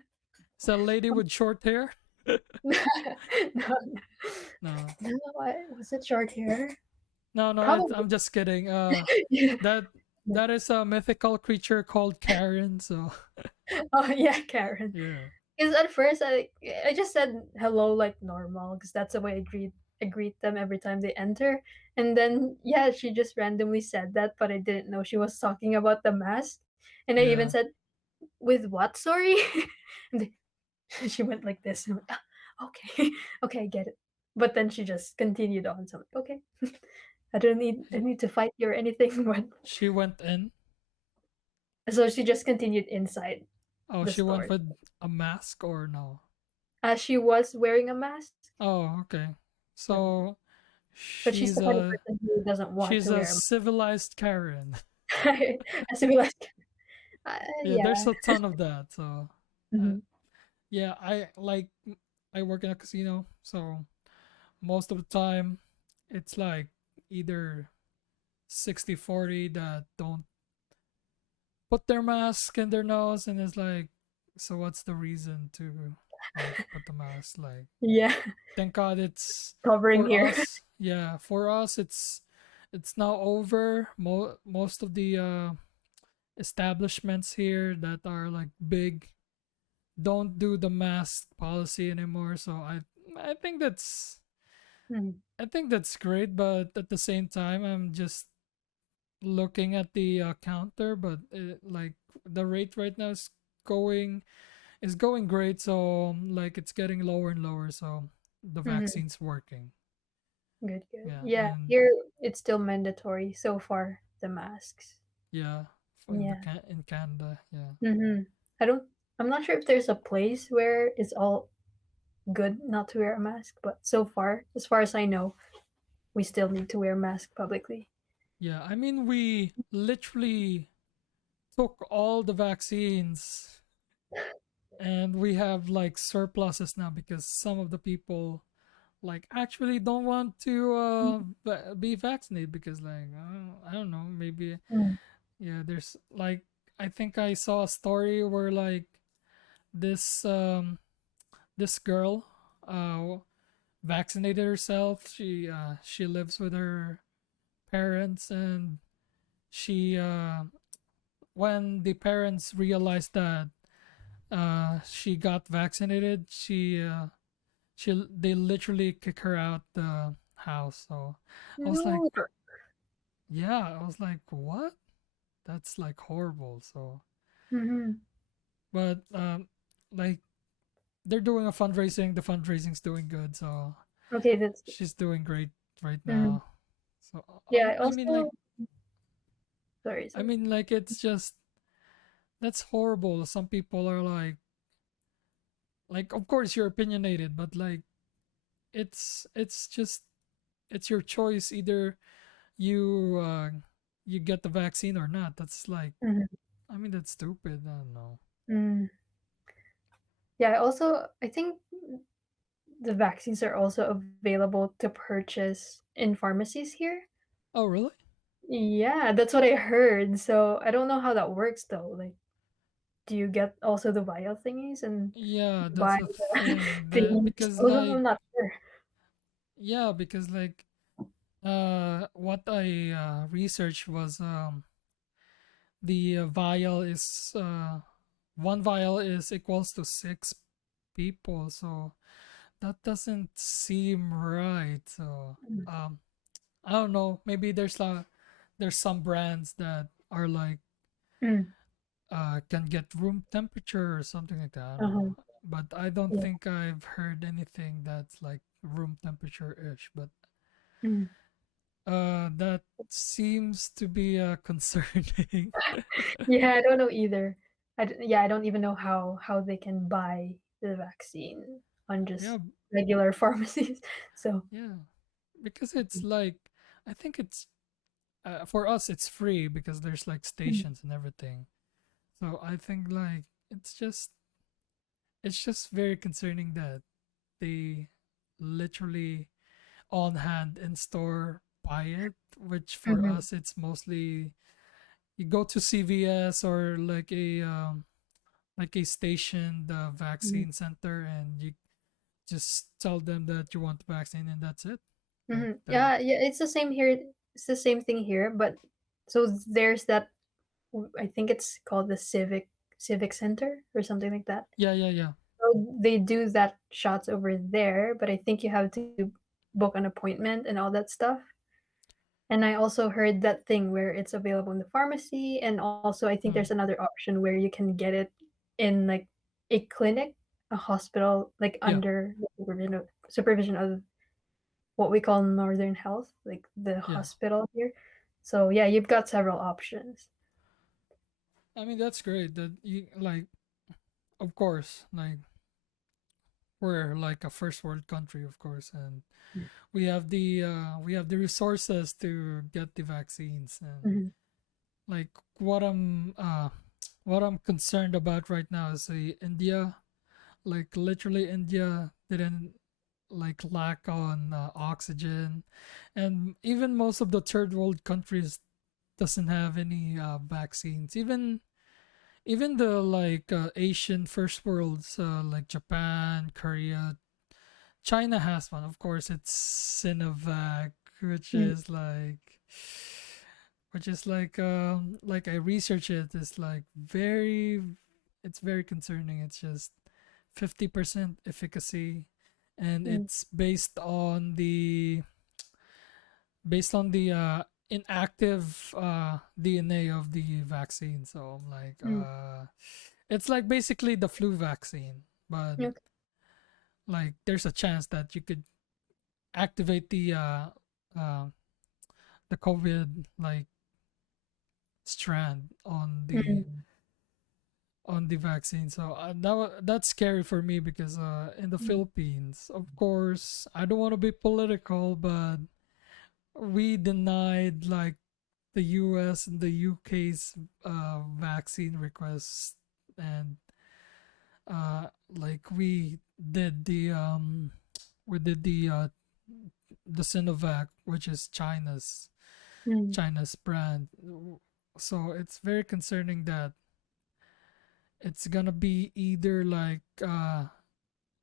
Is that a lady with short hair? No, No, no, was it short hair? no, Probably. I'm just kidding. Yeah. That Yeah. that is a mythical creature called Karen. So Oh yeah, Karen. yeah, Because at first I just said hello like normal because that's the way I greet them every time they enter. And then yeah, she just randomly said that, but I didn't know she was talking about the mask. And I even yeah. said, "With what? Sorry." And she went like this. And I'm like, "Ah, okay, okay, I get it." But then she just continued on. So I'm like, okay, I need to fight you or anything. But She went in. so she just continued inside Oh, the she went store. with a mask or no? As she was wearing a mask. Oh, okay. Yeah. So But she's she's the kind of a person who doesn't want she's to a wear a civilized Karen. mask. As we like, Yeah, there's yeah. a ton of that. So uh, Mhm. yeah, I work in a casino, so most of the time it's like either 60-40 that don't put their mask in their nose, and it's like, so what's the reason to like put the mask? Like Yeah. thank god it's Covering for here. us. Yeah, for us it's now over. Most of the establishments here that are like big don't do the mask policy anymore. So I think that's Mm. I think that's great, but at the same time, I'm just looking at the counter, but like the rate right now going is going great. So like it's getting lower and lower. So the Mhm. vaccine's working. Good, good. Yeah, Yeah, and here it's still mandatory so far, the masks. yeah, Yeah. in Canada, yeah, Mhm. I don't I'm not sure if there's a place where it's all good not to wear a mask, but so far, as far as I know, we still need to wear a mask publicly. yeah. I mean, we literally took all the vaccines, and we have like surpluses now because some of the people like actually don't want to be vaccinated because like I don't know, maybe Mm. yeah, there's like I think I saw a story where like this this girl uh vaccinated herself. She lives with her parents, and she when the parents realized that she got vaccinated, she they literally kick her out the house. So I was like, No. yeah, I was like, what? That's like horrible. So, Mhm. but like they're doing a fundraising. The fundraising's doing good. So Okay, that's good. she's doing great right Mhm. now. So Yeah, I I mean, like also sorry, I sorry. mean, like it's just that's horrible. Some people are like, of course you're opinionated, but like it's just it's your choice. Either you you get the vaccine or not. That's like Mhm. I mean that's stupid. I don't know. Mm. Yeah, I think the vaccines are also available to purchase in pharmacies here. Oh really? Yeah, that's what I heard. So I don't know how that works though. Like, do you get also the vial thingies and Yeah, that's buy the the thing. That thingy because also? I'm like not sure. yeah, because like what I researched was the vial is one vial is equals to six people. So that doesn't seem right. So Mm. um I don't know. Maybe there's some brands that are like Mm. can get room temperature or something like that. I don't know. Uh-huh. But I don't Yeah. think I've heard anything that's like room temperature ish. But Mm. that seems to be concerning. Yeah, I don't know either. Yeah, I don't even know how they can buy the vaccine on Yeah, just regular pharmacies. So, yeah. Because it's like I think it's for us it's free because there's like mm, stations and everything. So I think like it's just very concerning that they literally on hand in store buy it, which for mhm, us it's mostly you go to CVS or like a station, the mhm, vaccine center, and you just tell them that you want the vaccine and that's it. Like mhm. the Yeah, yeah, it's the same here. It's the same thing here, but so there's that I think it's called the civic center or something like that. yeah, yeah, yeah, So they do that shots over there, but I think you have to book an appointment and all that stuff. And I also heard that thing where it's available in the pharmacy, and also I think mm, there's another option where you can get it in like a clinic, a hospital, like yeah, under the supervision of what we call Northern Health, like the yeah. hospital here. So yeah, you've got several options. I mean that's great that you like of course like we're like a first world country of course, and we have the resources to get the vaccines. And Mhm, like what I'm concerned about right now is the India, like literally India didn't like lack on oxygen, and even most of the third world countries doesn't have any vaccines. Even the like Asian first worlds like Japan, Korea, China has one. Of course, it's Sinovac, which mhm, is like. which is like I research it. It's like it's very concerning. It's just 50% efficacy, and Mm, it's based on the inactive DNA of the vaccine. So I'm like, mm, it's like basically the flu vaccine, but okay. like there's a chance that you could activate uh, the COVID like strand Mm, on the vaccine. So that's scary for me because in the mm, Philippines, of course, I don't want to be political, but we denied like the US and the UK's vaccine requests, and like did the we did the Sinovac, which is mm, China's brand. So it's very concerning that it's gonna be either like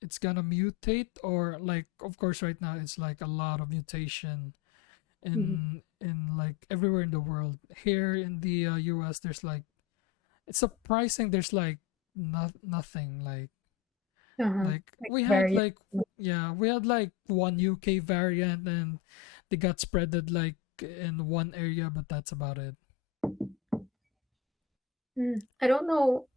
it's gonna mutate, or like of course right now it's like a lot of mutation mm. in like everywhere in the world. Here in the US there's like, it's surprising, there's like nothing Uh-huh. like Like we had very. like, yeah, we had like one UK variant, and they got spreaded like in one area, but that's about it. I don't know.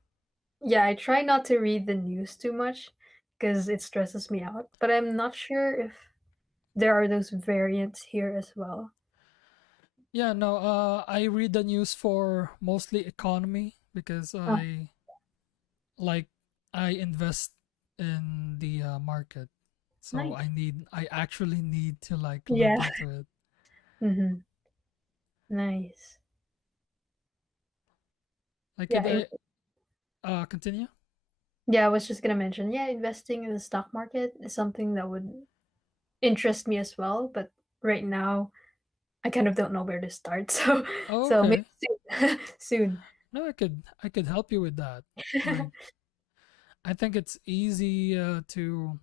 Yeah, I try not to read the news too much because it stresses me out. But I'm not sure if there are those variants here as well. Yeah, no, I read the news for mostly economy because Oh, like I invest in the market. So nice. I actually need to like look Yeah. into it. Hmm. Nice. Like Yeah. could I continue? Yeah, I was just gonna mention. Yeah, investing in the stock market is something that would interest me as well. But right now, I kind of don't know where to start. So, Oh, so maybe okay. soon. Soon. No, I could help you with that. Like I think it's easy to,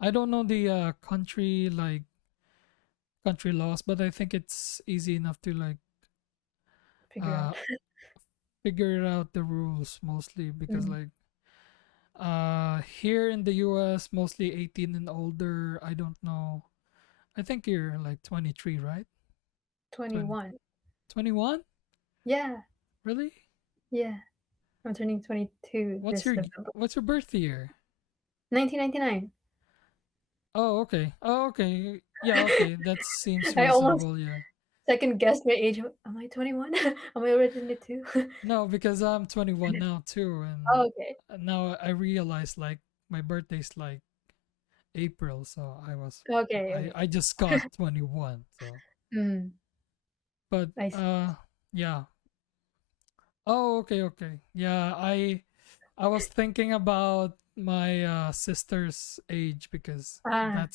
I don't know the country laws, but I think it's easy enough to like Figure uh out. figure out the rules mostly because Mm, like here in the US mostly 18 and older. I don't know. I think you're like 23, right? 20, 21. 21? Yeah. Really? Yeah. I'm turning 22 this November. What's your birth year? 1999. Oh, okay. Oh, okay. Yeah, okay. That seems I almost reasonable, yeah. second guessed my age. Am I 21? Am I already 22? No, because I'm 21 now too, Oh, and okay. now I realize like my birthday's like April, so Okay, okay. I just got 21. So, Mm, but I see. yeah. Oh, okay, okay. Yeah, I was thinking about my sister's age because Ah,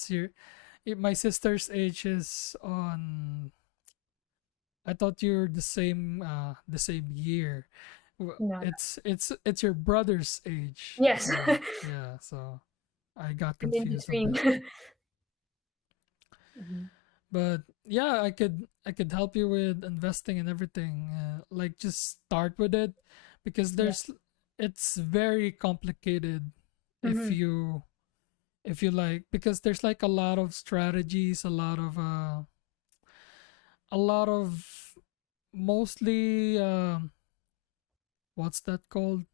my sister's age is on, I thought you're the same year. no, no. It's your brother's age. Yes. So yeah, so I got I'm in confused a between. bit. Mhm. But yeah, I could help you with investing and everything. Like just start with it because Yeah. it's very complicated if Hmm. you like, because there's like a lot of strategies, a lot of mostly what's that called?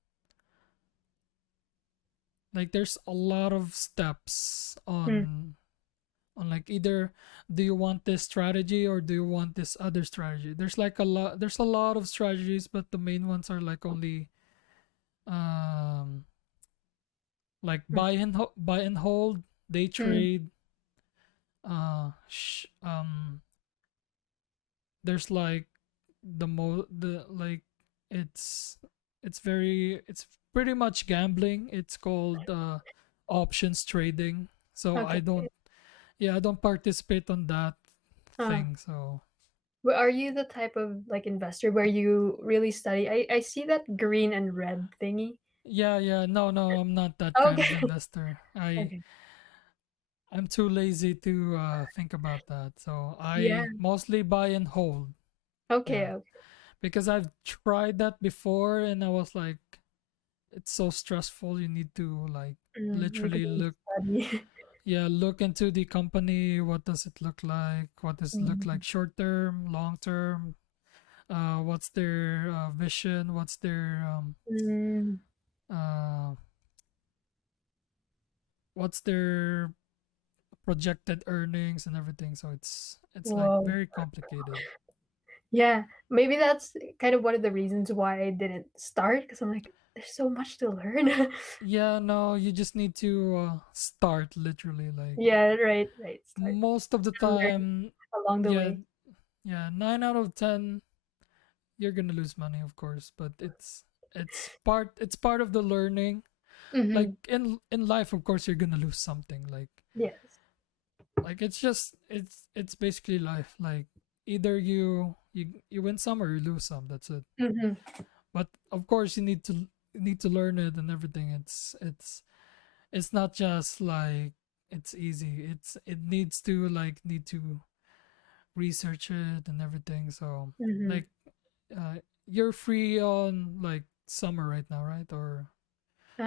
Like there's a lot of steps Mm. on like either do you want this strategy or do you want this other strategy. There's a lot of strategies, but the main ones are like only um like Mm. buy and hold, day Mm. trade, there's like the like it's it's pretty much gambling. It's called options trading. So I Okay. don't, yeah, I don't participate on that Uh, thing. So but are you the type of like investor where you really study? I see that green and red thingy. yeah, no, I'm not that kind of Okay. investor. Okay. I'm too lazy to think about that. So Yeah. I mostly buy and hold. Okay. Yeah. Okay. Because I've tried that before and I was like, it's so stressful. You need to like You need to literally go and look, study. yeah, look into the company. What does it look like? What does it look Mm, like short term, long term? What's their vision? mm, Uh, what's their projected earnings and everything? So it's like whoa. very complicated. Yeah. Maybe that's kind of one of the reasons why I didn't start because I'm like, there's so much to learn. Yeah, no, you just need to start literally. Like Yeah. Right. Right. Start most of the to learn time, along the yeah, way. yeah, 9 out of 10, you're gonna lose money, of course, but it's part of the learning. Like Mm-hmm. in life, of course, you're gonna lose something. Yes. Like it's basically life. Like either you win some or you lose some. That's it. Mm-hmm. But of course, you need to learn it and everything. It's not just like it's easy. It needs to research it and everything. So Mm-hmm. like you're free on like summer right now, right? Or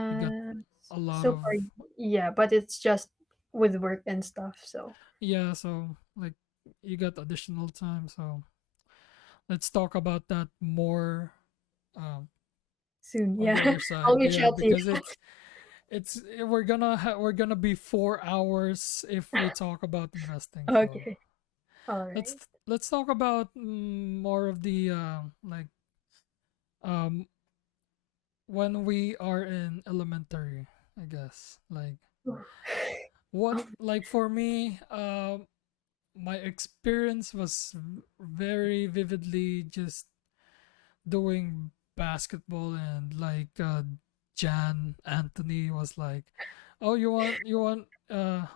you got Uh, a lot so of, far, yeah, but it's just with work and stuff. So yeah, so like you got additional time. So let's talk about that more um soon, on the yeah, other I'll side. reach Yeah, out to you. because we're gonna be 4 hours if we talk about investing. So Okay. All let's right. let's talk about more of the like um when we are in elementary, I guess. Like what, Oh, like for me, my experience was very vividly just doing basketball, and like Jan Anthony was like, "Oh,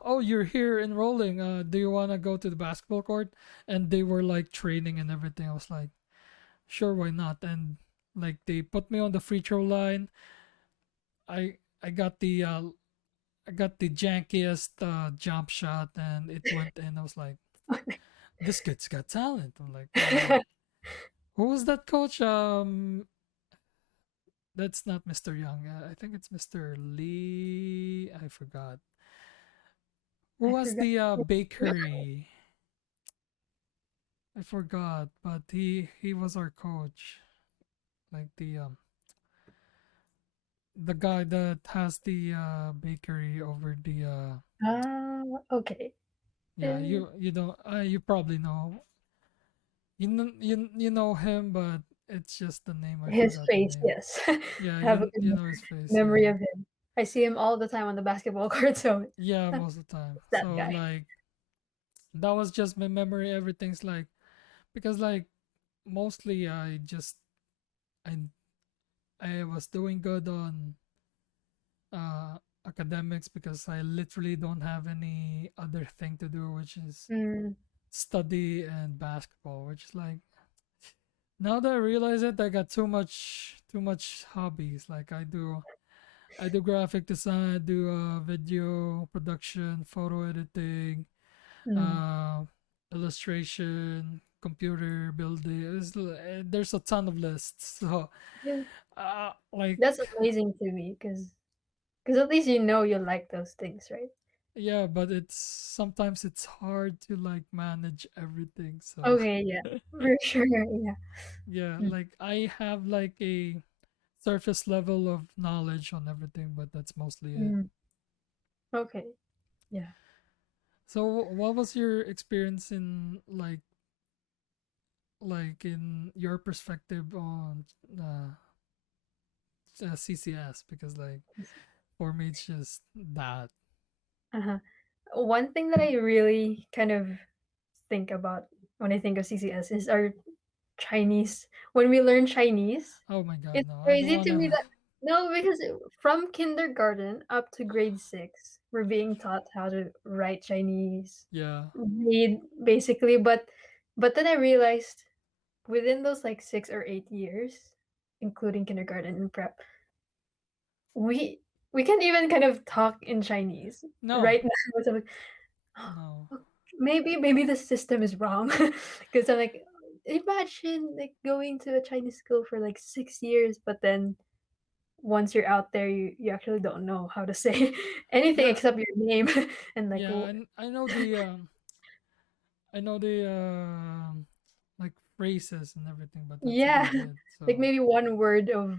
oh, you're here enrolling. Do you want to go to the basketball court?" And they were like training and everything. I was like, "Sure, why not?" And like they put me on the free throw line. I got the jankiest jump shot, and it went in. I was like, "This kid's got talent." I'm like, "Who was that coach?" That's not Mr. Young. I think it's Mr. Lee. I forgot. Who I was forgot. the bakery? I forgot, but he was our coach. Like the guy that has the bakery over the Okay. yeah, Uh, you don't you probably know, you know him, but it's just the name. I his forgot the face, name. yes. Yeah, I have a you good know his face. memory Yeah, of him. I see him all the time on the basketball court, so yeah, that's most of the time. that So guy. like that was just my memory. Everything's like, because like mostly I I was doing good on uh academics because I literally don't have any other thing to do, which is Mm, study and basketball, which is like, now that I realize it, I got too much hobbies. Like I do graphic design, I do video production, photo editing, mm. uh illustration, computer building. There's a ton of lists. So Yeah, like, that's amazing to me because at least you know you like those things, right? yeah, but sometimes it's hard to like manage everything. So Okay, yeah, for sure, yeah. yeah, Mm, like I have like a surface level of knowledge on everything, but that's mostly it. mm. Okay, yeah. So what was your experience in like in your perspective on uh, CCS? Because like for me it's just that. Uh-huh. One thing that I really kind of think about when I think of CCS is our Chinese. When we learn Chinese, Oh my god, it's no, I don't crazy want to me to. that no, because from kindergarten up to grade 6, we're being taught how to write Chinese, Yeah, read basically, but then I realized within those like 6 or 8 years, including kindergarten and prep, we we can't even kind of talk in Chinese no, right now. No. Maybe the system is wrong because I'm like, imagine like going to a Chinese school for like 6 years, but then once you're out there, you actually don't know how to say anything Yeah, except your name and like, yeah, and I know the like phrases and everything, but that's yeah, about it. like So maybe one word of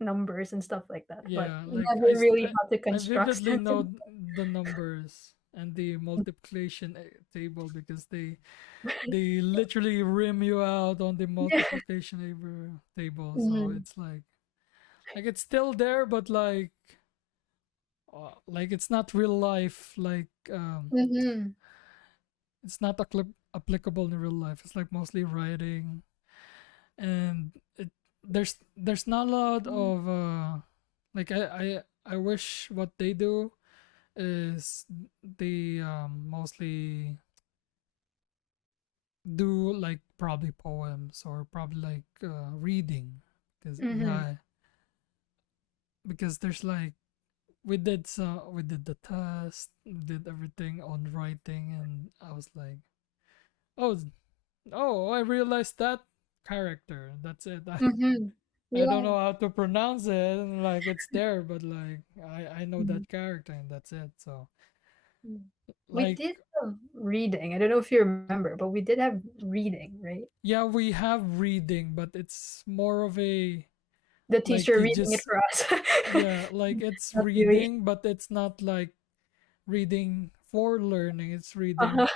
numbers and stuff like that, but yeah, like never really how to I construct vividly know sentences. the numbers and the multiplication table because they literally rim you out on the Yeah. multiplication table. So Mhm. it's like it's still there, but like it's not real life. Like Mhm. it's not applicable in real life. It's like mostly writing, and there's not a lot of like I wish what they do is they mostly do like probably poems or probably like reading because Mhm. yeah, because there's like we did the test, we did everything on writing, and I was like, oh, oh, I realized that character, that's it. Mhm. I don't Yeah. know how to pronounce it, and like it's there, but like I know Mhm. that character and that's it. So Mm. We like did have reading. I don't know if you remember, but we did have reading, right? yeah, we have reading, but it's more of a The like teacher you reading it just for us. yeah, like it's Not really. reading, but it's not like reading for learning. Uh-huh.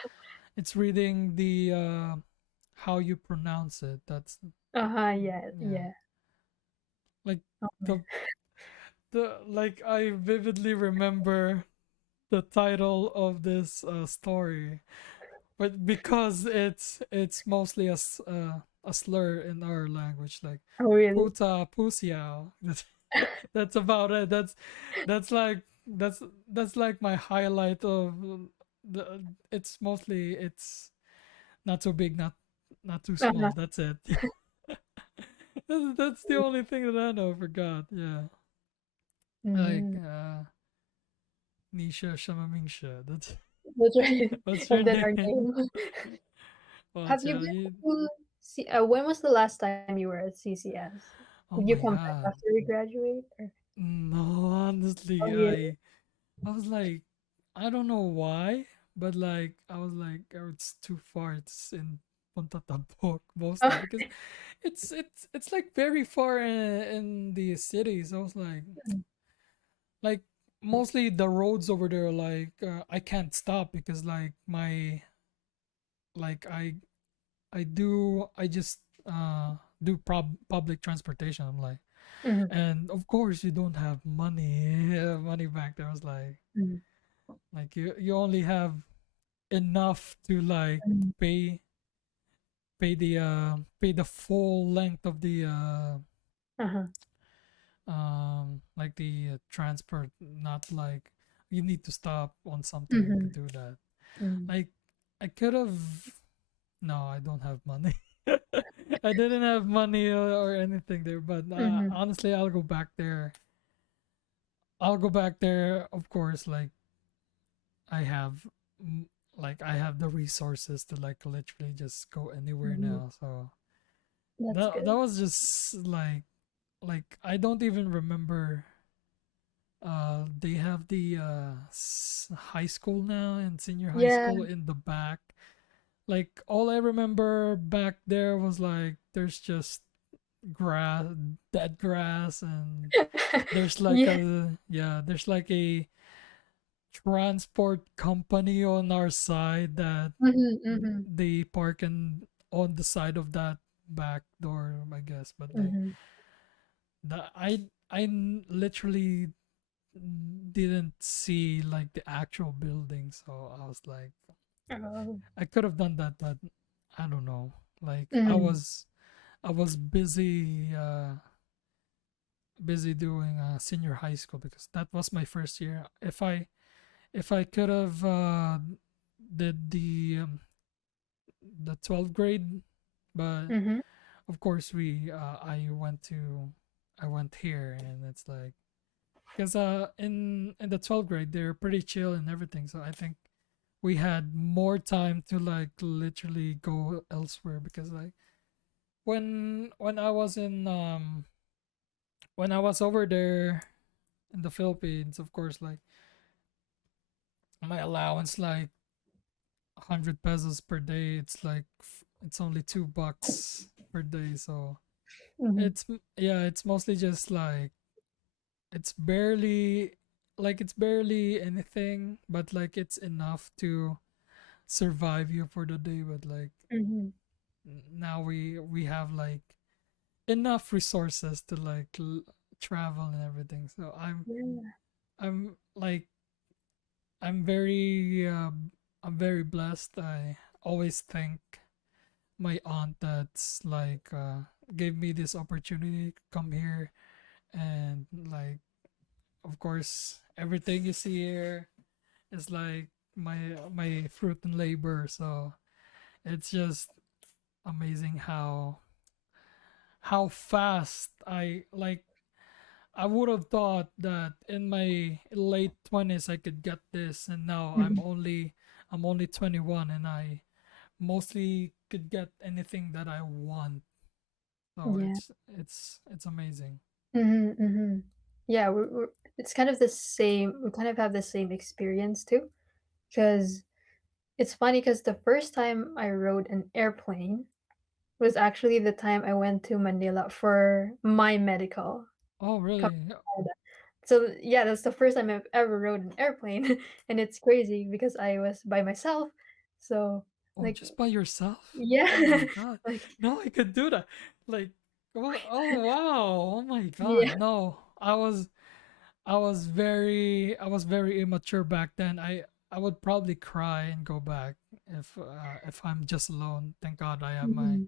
It's reading the how you pronounce it. That's Uh-huh. Yeah. yeah. Yeah. Like Oh, the man. like I vividly remember the title of this story, but because it's mostly a slur in our language, like Oh, really? puta pusiao. That's about it. That's like that's like my highlight of the. It's mostly it's not too big, not too Uh-huh. small. That's it. That's the only thing that I know for God. Yeah, like Mm. Nisha Shamamingsha. That's That's right. what's your And then our name? name. Have Watch you out! been You. to when was the last time you were at CCS? Oh Did you my come back God. after we graduate? Or? No, Oh, honestly, really? I was like, I don't know why, but like I was like, oh, it's too far. It's in Punta Tabok mostly Oh, because it's like very far in the city. So I was like mostly the roads over there. Like I can't stop because like my like I just do public transportation. I'm like, mhm, and of course you don't have money money back there. I was mhm, like you only have enough to like mhm. pay the full length of the Uh-huh. like the transport, not like you need to stop on something and could Mhm, do that. mhm, Like I could have no, I don't have money. I didn't have money or anything there, but mhm, honestly I'll go back there, of course. Like I have mm, like I have the resources to like literally just go anywhere mhm. now. So That's that good. was just like I don't even remember they have the high school now and senior high Yeah. school in the back. Like all I remember back there was like there's just grass, dead grass, and there's like Yeah. a yeah, there's like a transport company on our side that Mhm, mhm, they park on the side of that back door, I guess. But like mhm. the literally didn't see like the actual building, so I was like, Oh. I could have done that, but I don't know. Like Mhm, I was busy doing senior high school because that was my first year. If I could have did the 12th grade, but mhm, of course we I went here, and it's like because in the 12th grade they're pretty chill and everything, so I think we had more time to like literally go elsewhere because like when I was in when I was over there in the Philippines, of course, like my allowance like 100 pesos per day. It's like it's only $2 per day, so Mhm. yeah, it's mostly just like it's barely it's barely anything, but like it's enough to survive you for the day. But like Mhm. now we have like enough resources to like travel and everything. So Yeah. I'm like I'm very I'm very blessed. I always thank my aunt that's like gave me this opportunity to come here, and like of course everything you see here is like my fruit and labor. So it's just amazing how fast I like I would have thought that in my late 20s I could get this, and now Mhm. I'm only 21 and I mostly could get anything that I want. So Yeah. it's amazing. Mhm. Mhm. Yeah. We're it's kind of the same. We kind of have the same experience too, because it's funny because the first time I rode an airplane was actually the time I went to Manila for my medical. Oh Come really? to Canada. So yeah, that's the first time I've ever rode an airplane, and it's crazy because I was by myself. So Oh, like just by yourself? Oh my yeah, god. like No, I could do that. Like oh wow. Oh my god. yeah. No. I was very immature back then. I would probably cry and go back if I'm just alone. Thank God Mhm,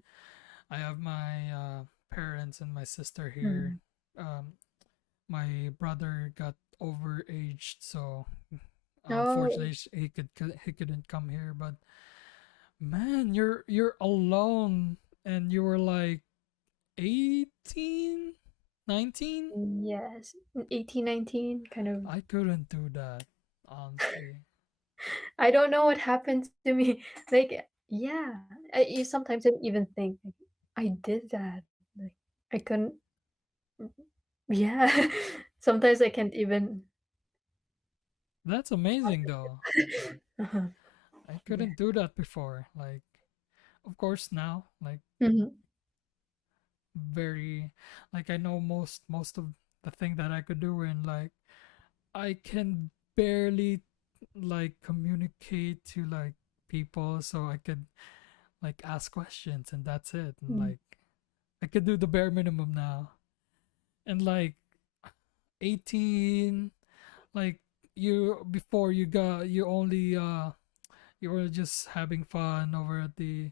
I have my parents and my sister here. mhm. Um my brother got overaged, so Oh, unfortunately he couldn't come here. But man, you're alone and you were like 18, 19. yes. 18, 19, kind of. I couldn't do that, honestly. I don't know what happened to me. Like, yeah, you sometimes don't even think like, I did that. Like, I couldn't. Yeah, sometimes I can't even. That's amazing though. Uh-huh. I Yeah. couldn't do that before. Like, of course now, like Mhm, very, like I know most of the thing that I could do, and like I can barely like communicate to like people, so I could like ask questions and that's it. And mhm, like I could do the bare minimum now. And like 18, like you before you only you were just having fun over at the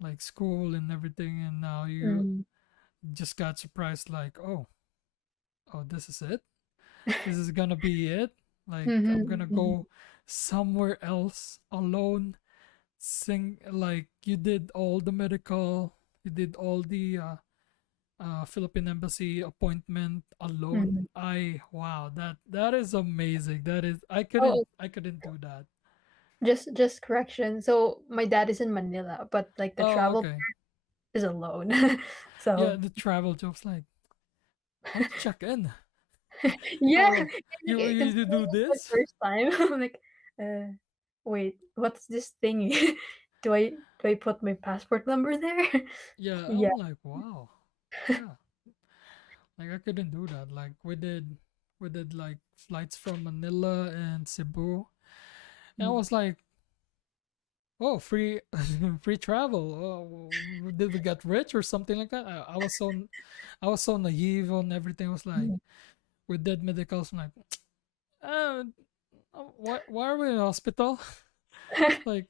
like school and everything, and now you mhm, just got surprised like oh this is it, this is gonna be it, like I'm mhm, gonna mhm, go somewhere else alone, sing like you did all the medical, you did all the Philippine embassy appointment alone. mhm. I wow, that is amazing. That is Oh, I couldn't do that. just correction. So my dad is in Manila, but like the Oh travel okay. is alone. Yeah, So the travel jobs like how to check in. yeah, Oh, like, you considering do it's my this? first time, I'm like, uh, wait, what's this thingy? Do I put my passport number there? Yeah, Yeah. I'm like wow. Yeah, like I couldn't do that. Like we did like flights from Manila and Cebu, and I Mm. was like, oh, free free travel. Oh, did we get rich or something like that? I was so naive on everything. I was like, Mm. we did medicals. I'm like, uh, why are we in hospital? Like,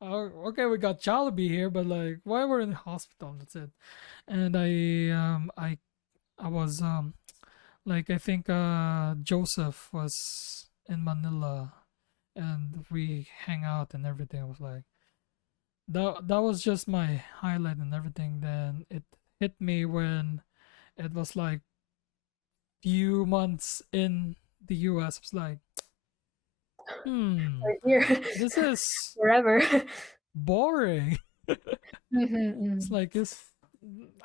oh, okay, we got Jollibee here, but like, why we're in the hospital? That's it. And I was like I think Joseph was in Manila, and we hang out and everything. I was like, that was just my highlight and everything. Then it hit me when it was like few months in the US. It was like Hmm. Right here This is forever. boring. It's Mhm, like it's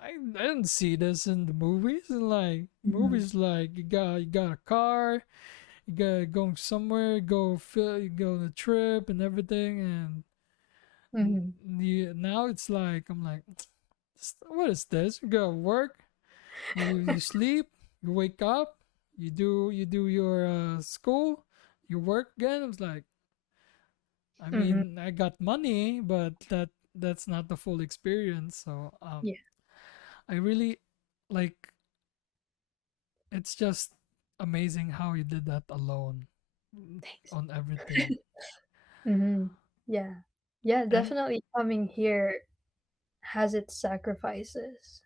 I didn't see this in the movies. And like mhm, movies, like you got a car, you got going somewhere, you go on a trip and everything, and mhm, now it's like I'm like, what is this? You go to work, you sleep, you wake up, you do your school, you work again. I was like, I mhm. mean, I got money, but that's not the full experience. So Yeah, I really like. It's just amazing how you did that alone, thanks. on everything, Mhm. Yeah. Yeah, and definitely coming here has its sacrifices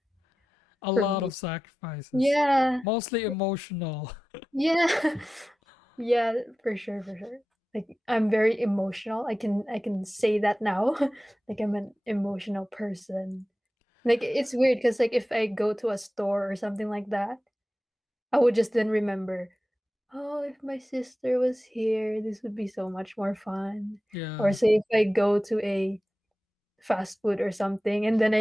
a for lot me. of sacrifices, Yeah. mostly emotional. Yeah. Yeah, for sure, for sure. Like I'm very emotional. I can say that now. Like I'm an emotional person. Like it's weird because like if I go to a store or something like that, I would just then remember, oh, if my sister was here, this would be so much more fun. Or Yeah. say if I go to a fast food or something, and then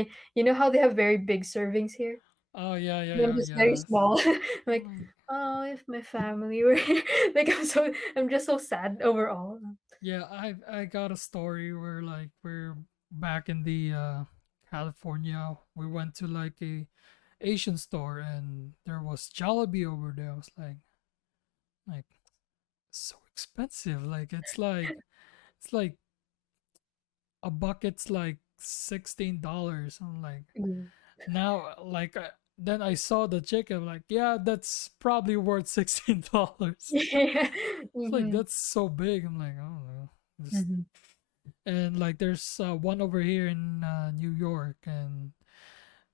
how they have very big servings here? Oh yeah, yeah, And I'm yeah, just very yes. small. Like, Like, oh, if my family were here. Like I'm just so sad overall. yeah, I got a story where like we're back in the California. We went to like a Asian store and there was Jollibee over there. I was like so expensive. Like it's like a bucket's like $16. I'm like, Mm. now like then I saw the chicken. I'm like, yeah, that's probably worth $16. Yeah. It's like Mhm. that's so big. I'm like, I don't know. Just Mhm. and like there's one over here in New York, and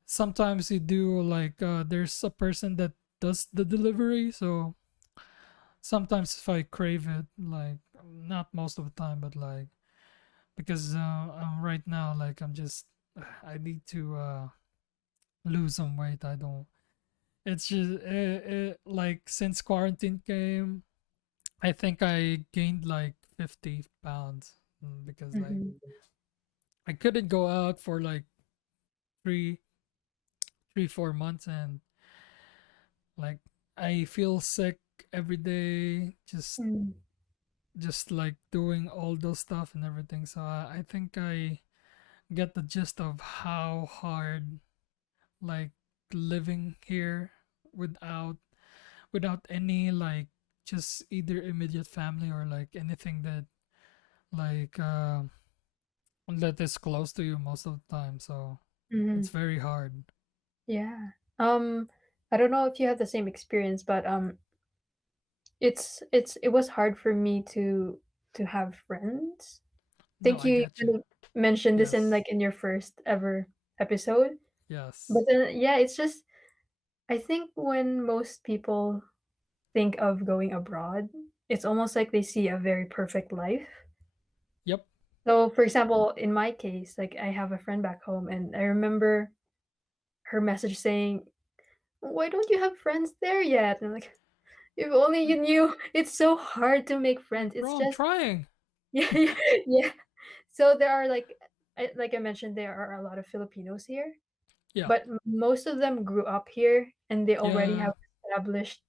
sometimes you do like there's a person that does the delivery. So sometimes if I crave it, like not most of the time, but like because right now like I'm just I need to lose some weight. I don't. It's just like since quarantine came, I think I gained like 50 pounds, because like Mhm. I couldn't go out for like three, 4 months, and like I feel sick every day, Mm. just like doing all those stuff and everything. So I think I get the gist of how hard like living here without any like just either immediate family or like anything that like that is close to you most of the time. So it's Mhm. very hard. Yeah. I don't know if you have the same experience, but it was hard for me to have friends. No, Think I you get you. kind of mentioned this in Yes. like in your first ever episode. But Yes. then yeah, it's just I think when most people think of going abroad, it's almost like they see a very perfect life. Yep. So for example, in my case, like I have a friend back home and I remember her message saying, "Why don't you have friends there yet?" And I'm like, if only you knew, it's so hard to make friends. Bro, It's I'm just trying. yeah, yeah, yeah. So there are like I mentioned, there are a lot of Filipinos here, Yeah. but most of them grew up here and they already Yeah. have established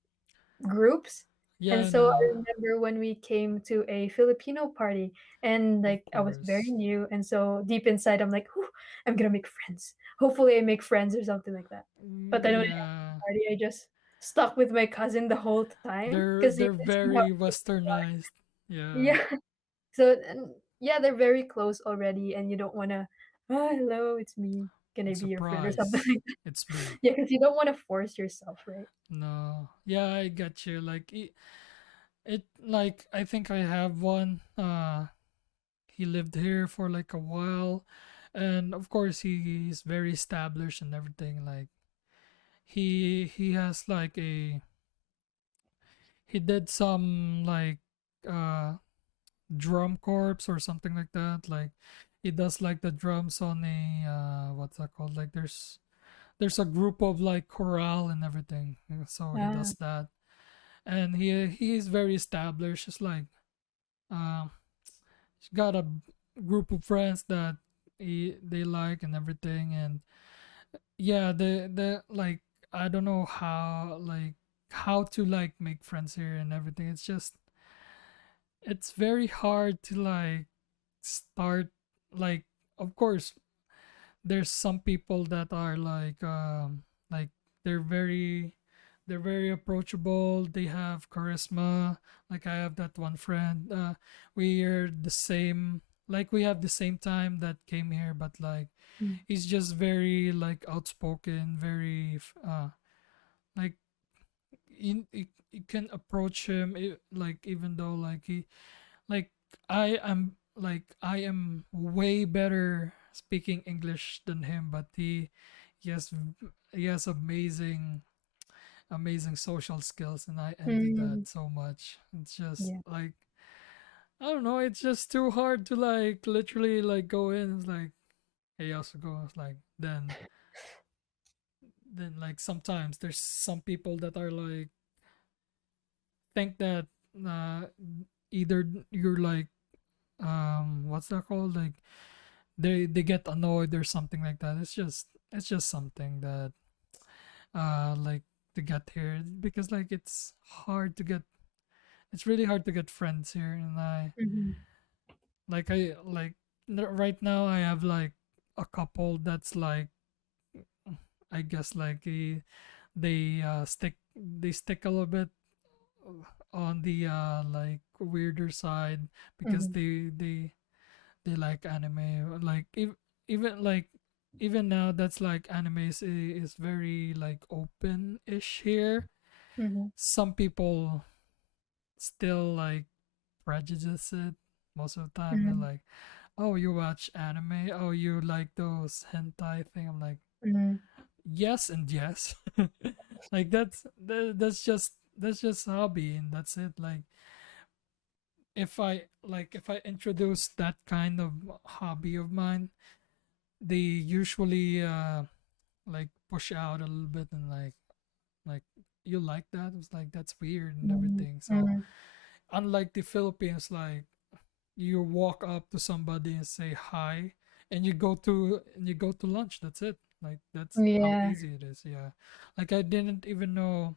groups. And Yeah, so I no. remember when we came to a Filipino party and Of like I was very course. new and so deep inside I'm like, "Whew, I'm gonna make friends. Hopefully I make friends or something like that." But then when I got to the Yeah. party, I just stuck with my cousin the whole time They're because you they're can see how very westernized. Yeah. yeah. So and yeah, they're very close already and you don't wanna, "Oh, hello, it's me. Can I be your friend?" or something Surprise. like that. It's me. Yeah, because you don't wanna force yourself, right? No. Yeah, I get you. Like it like I think I have one. He lived here for like a while, and of course he's very established and everything. Like he has like a he did some like uh drum corps or something like that. Like he does like the drums on a what's that called? Like there's a group of like chorale and everything. So he Ah, does that, and he's very established. It's like uh, she's got a group of friends that they like and everything, and yeah, the like I don't know how to like make friends here and everything. It's just it's very hard to like start like of course there's some people that are like they're very they're very approachable, they have charisma. Like I have that one friend, we are the same, like we have the same time that came here, but like Mm. he's just very like outspoken, very like you can approach him like even though like he like I am way better speaking English than him, but he has amazing social skills, and I envy that Mm. so much. It's just Yeah. like I don't know, it's just too hard to like literally like go in. It's like hey, how's it going? It's like then like sometimes there's some people that are like think that uh either you're like what's that called, like they get annoyed or something like that. It's just something that like to get here because like it's really hard to get friends here, and Mhm. I like right now I have like a couple that's like I guess like they stick a little bit on the like weirder side because Mhm. they like anime, like even like even now that's like anime is very like open-ish here. Mhm. Some people still like prejudice it most of the time. They're Mhm. like, oh, you watch anime, oh, you like those hentai thing. I'm like, Mhm. yes and yes. Like that's just hobby and that's it. Like if I introduce that kind of hobby of mine, they usually like push out a little bit and like you like that? It's like that's weird and Mhm. everything. So Mhm. unlike the Philippines, like you walk up to somebody and say hi and you go to lunch. That's it. Like that's how Yeah. easy it is. Yeah. Like I didn't even know,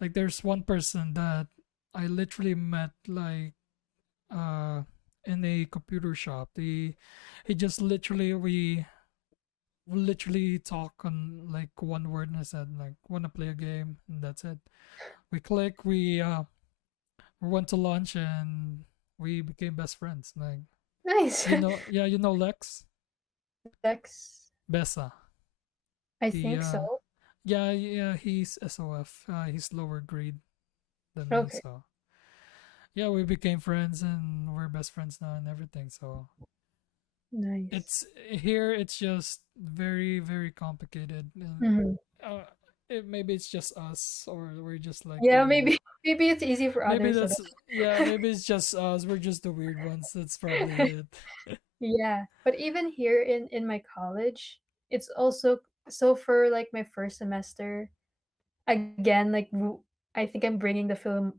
like there's one person that I literally met like uh in a computer shop. He just literally we literally talk on like one word and I said like wanna play a game and that's it. We click, we went to lunch and we became best friends. Like Nice. you know, yeah, you know Lex Dex. Bessa. I The think so. yeah, he's SOF. He's lower grade than me, Okay. so yeah, we became friends and we're best friends now and everything. So Nice. it's here. It's just very complicated, and Mhm. uh, maybe it's just us, or we're just like the Yeah, weird. maybe it's easy for Maybe others, so that's yeah. that Maybe it's just us. We're just the weird ones. That's probably it. Yeah, but even here in my college, it's also so for like my first semester, again, I think I'm bringing the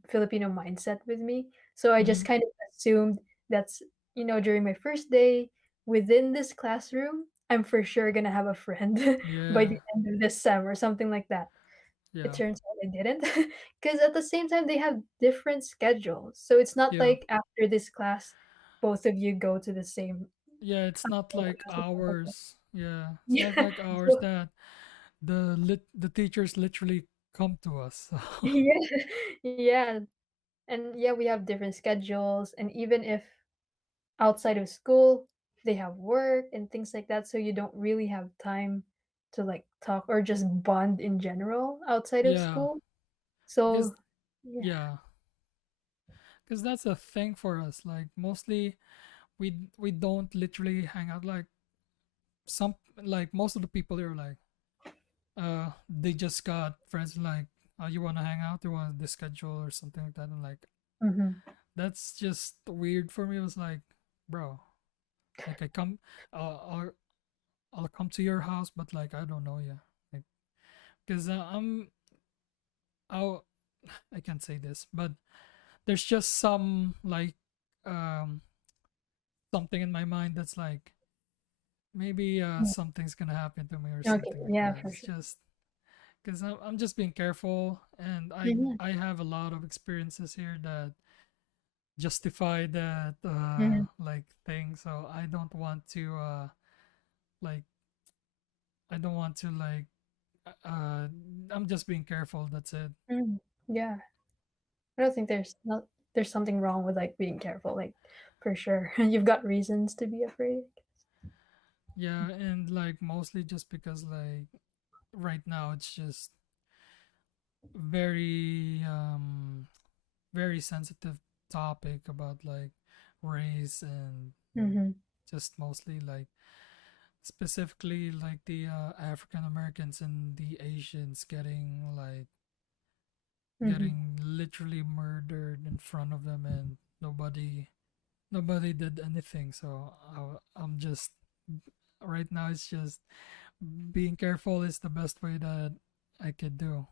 Filipino mindset with me. So I just Hmm. kind of assumed that's, during my first day within this classroom, I'm for sure gonna have a friend by Yeah, the end of this sem or something like that. It yeah, turns out I didn't. Because at the same time, they have different schedules. So it's not yeah, like after this class, both of you go to the same yeah. It's not like class or something like that. ours. Yeah, it's not Yeah. like ours So that the teachers literally come to us. yeah, yeah. And yeah, we have different schedules. And even if outside of school, they have work and things like that. So you don't really have time to like talk or just bond in general outside of Yeah, school. because So yeah. yeah, because that's a thing for us. Like mostly we don't literally hang out. Like some like most of the people here, like they just got friends. Like you want to hang out, you want to schedule or something like that. And like Mhm. that's just weird for me. It was like, bro, like I come, uh, I'll I'll come to your house, but like I don't know you, like because I I can't say this, but there's just some like um something in my mind that's like maybe Mm. something's gonna happen to me or Okay, something like yeah, that. for It's sure. just because I'm just being careful, and Mhm, I have a lot of experiences here that justify that mhm, like thing. So I don't want to like I don't want to like uh I'm just being careful. That's it. mhm. Yeah, I don't think there's something wrong with, like, being careful, like, for sure. You've got reasons to be afraid. Yeah, and like mostly just because like right now it's just very very sensitive topic about like race and Mhm, just mostly like specifically like the African Americans and the Asians mhm, getting literally murdered in front of them, and nobody did anything. So I'm just right now it's just being careful is the best way that I could do.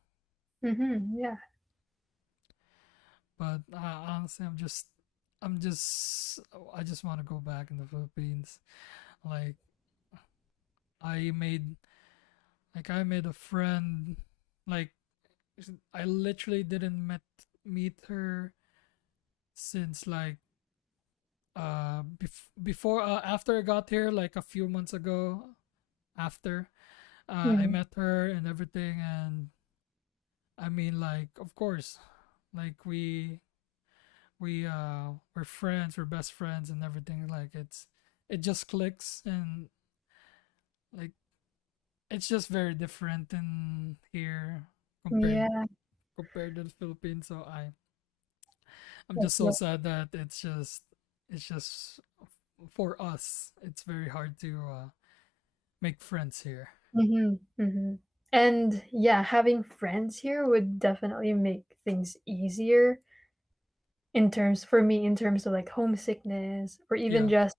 mhm, yeah, But honestly, I'm just I just want to go back in the Philippines. Like I made I made a friend. Like I literally didn't meet her since like before after I got here like a few months ago. After I mhm, met her and everything, and I mean like of course like we're friends, we're best friends and everything. Like it just clicks, and like it's just very different in here compared yeah, compared to the Philippines. So I'm like, just so no. sad that it's just for us it's very hard to make friends here. Mhm, mhm. And, yeah, having friends here would definitely make things easier in terms for me, in terms of, like, homesickness or even Yeah, just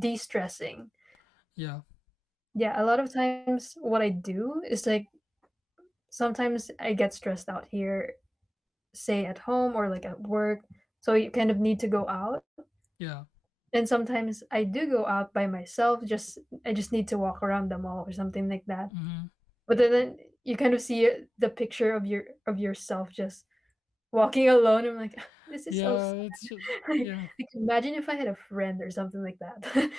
de-stressing. yeah, Yeah, a lot of times what I do is, like, sometimes I get stressed out here, say at home or like at work, so you kind of need to go out. yeah. And sometimes I do go out by myself, just I just need to walk around the mall or something like that. Hmm. But then you kind of see the picture of yourself just walking alone. I'm like, this is so Yeah, sad. it's just yeah. Like, imagine if I had a friend or something like that.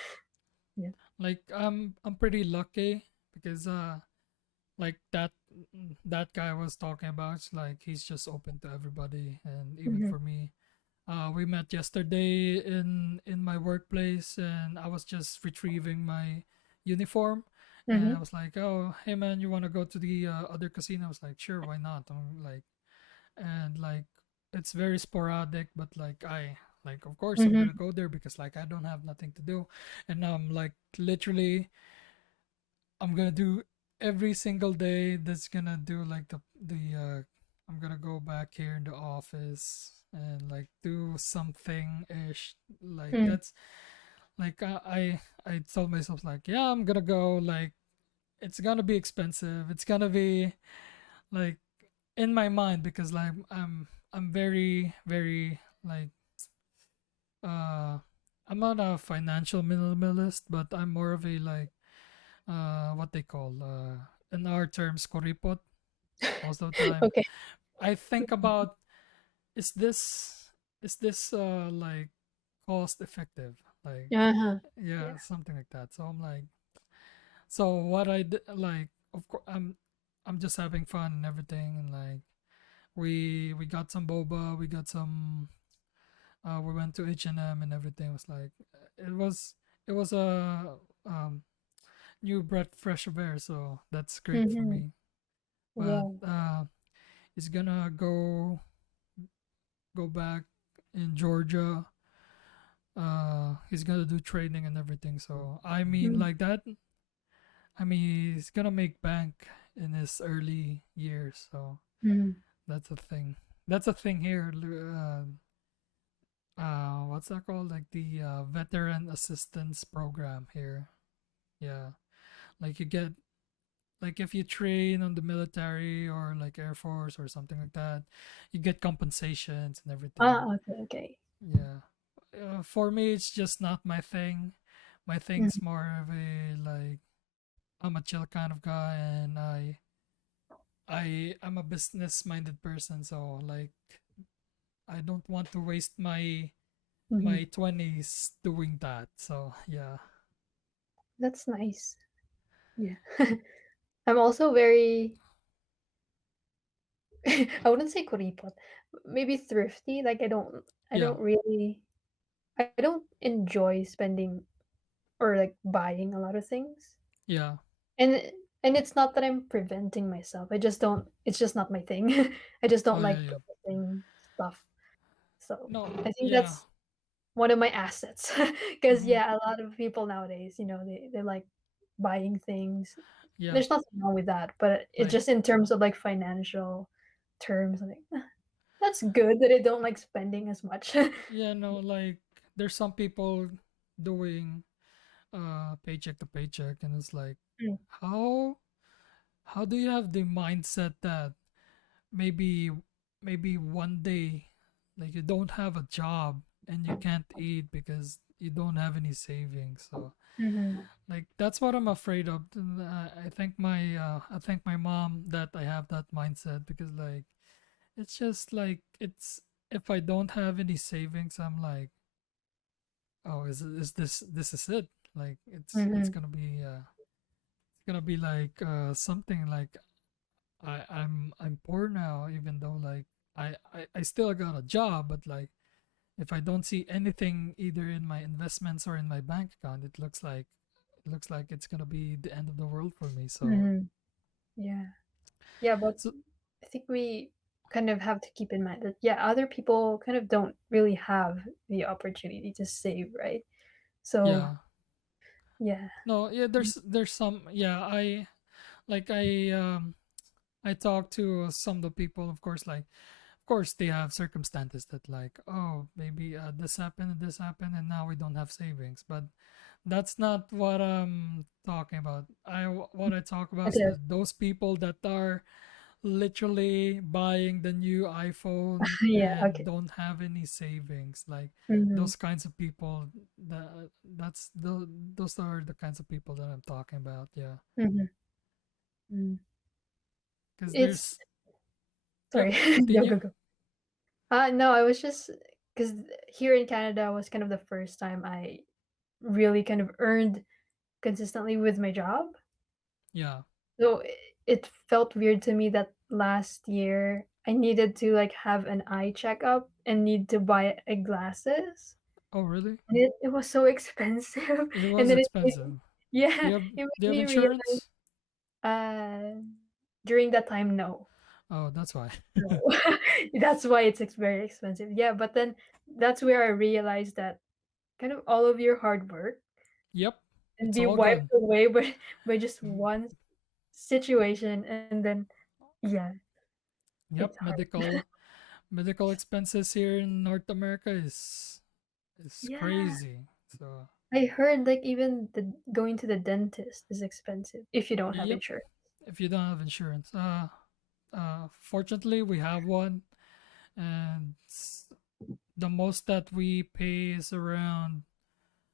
Yeah. Like I'm pretty lucky because like that guy was talking about, like he's just open to everybody, and even Mhm. for me. We met yesterday in my workplace, and I was just retrieving my uniform, and I Mhm. was like, "Oh, hey man, you want to go to the other casino?" I was like, "Sure, why not?" I'm like, and like it's very sporadic, but like like of course I'm gonna Mhm. go there because like I don't have nothing to do, and I'm like literally I'm gonna do every single day. That's gonna do like the I'm gonna go back here in the office and like do something ish. Like Mhm. that's like I told myself like yeah I'm gonna go. Like it's gonna be expensive. It's gonna be like in my mind because like I'm very like uh I'm not a financial minimalist, but I'm more of a like what they call in our terms kuripot. Most of the time Okay. I think about is this is this like cost effective, like Uh-huh. yeah Yeah. something like that. So I'm like so what I did, like of course I'm just having fun and everything, and like we got some boba, we got some we went to H&M and everything. It was like it was it was a um new breath fresh of air, so that's great for Mhm. me. But Yeah. he's gonna go back in Georgia. He's gonna do training and everything. So I mean, Mhm. like that. I mean, he's gonna make bank in his early years. So Mhm. that's a thing. That's a thing here. What's that called? Like the veteran assistance program here. Yeah, like you get like if you train on the military or like Air Force or something like that, you get compensations and everything. Ah, okay, okay. Yeah. for me, it's just not my thing. My thing's Mhm. more of a like I'm a chill kind of guy, and I'm a business minded person, so like I don't want to waste Mhm. my 20s doing that. So yeah, That's nice. Yeah. I'm also very I wouldn't say kuripot. Maybe thrifty. Like I yeah, don't really I don't enjoy spending or like buying a lot of things. yeah. And and it's not that I'm preventing myself. I just don't it's just not my thing. I just Oh don't yeah, like yeah. purchasing stuff. So No, I think yeah. that's one of my assets. Because Mm-hmm. yeah, a lot of people nowadays, they like buying things. Yeah, There's nothing wrong with that, but it's like just in terms of like financial terms, like that's good that I don't like spending as much. yeah, no, like there's some people doing paycheck to paycheck, and it's like Mm, how how do you have the mindset that maybe maybe one day like you don't have a job and you can't eat because you don't have any savings? So mhm, like that's what I'm afraid of. And I thank my mom that I have that mindset, because like it's just like it's if I don't have any savings, I'm like, oh, is this is it? Like it's mhm, gonna be like something like I'm poor now, even though like I still got a job, but like if I don't see anything either in my investments or in my bank account, it looks like it's gonna be the end of the world for me. So mhm. Yeah. Yeah, but so I think we kind of have to keep in mind that, yeah, other people kind of don't really have the opportunity to save, right? So, yeah. yeah. No, yeah, there's some, yeah, I talk to some of the people, of course, like of course they have circumstances that like, oh, maybe this happened and now we don't have savings. But that's not what I'm talking about. What I talk about is Okay. those people that are literally buying the new iPhone Yeah, and okay. don't have any savings. Like Mhm, those kinds of people, those are the kinds of people that I'm talking about. Yeah, mhm, mm. because It's there's, yep, sorry. Go, continue. go, go. No, I was just because here in Canada was kind of the first time I really kind of earned consistently with my job. Yeah. So it felt weird to me that last year I needed to like have an eye checkup and need to buy glasses. Oh, really? And it was so expensive. It And was then expensive. yeah, it Do you made have me realize insurance? uh during that time, no. Oh, that's why. No. That's why it's very expensive. Yeah, but then that's where I realized that kind of all of your hard work Yep, and it's be all wiped gone. away by just Mm. one situation, and then yeah, Yep, it's hard. medical expenses here in North America is Yeah. crazy. So I heard like even the going to the dentist is expensive if you don't have yep, insurance. if you don't have insurance. Fortunately, we have one, and the most that we pay is around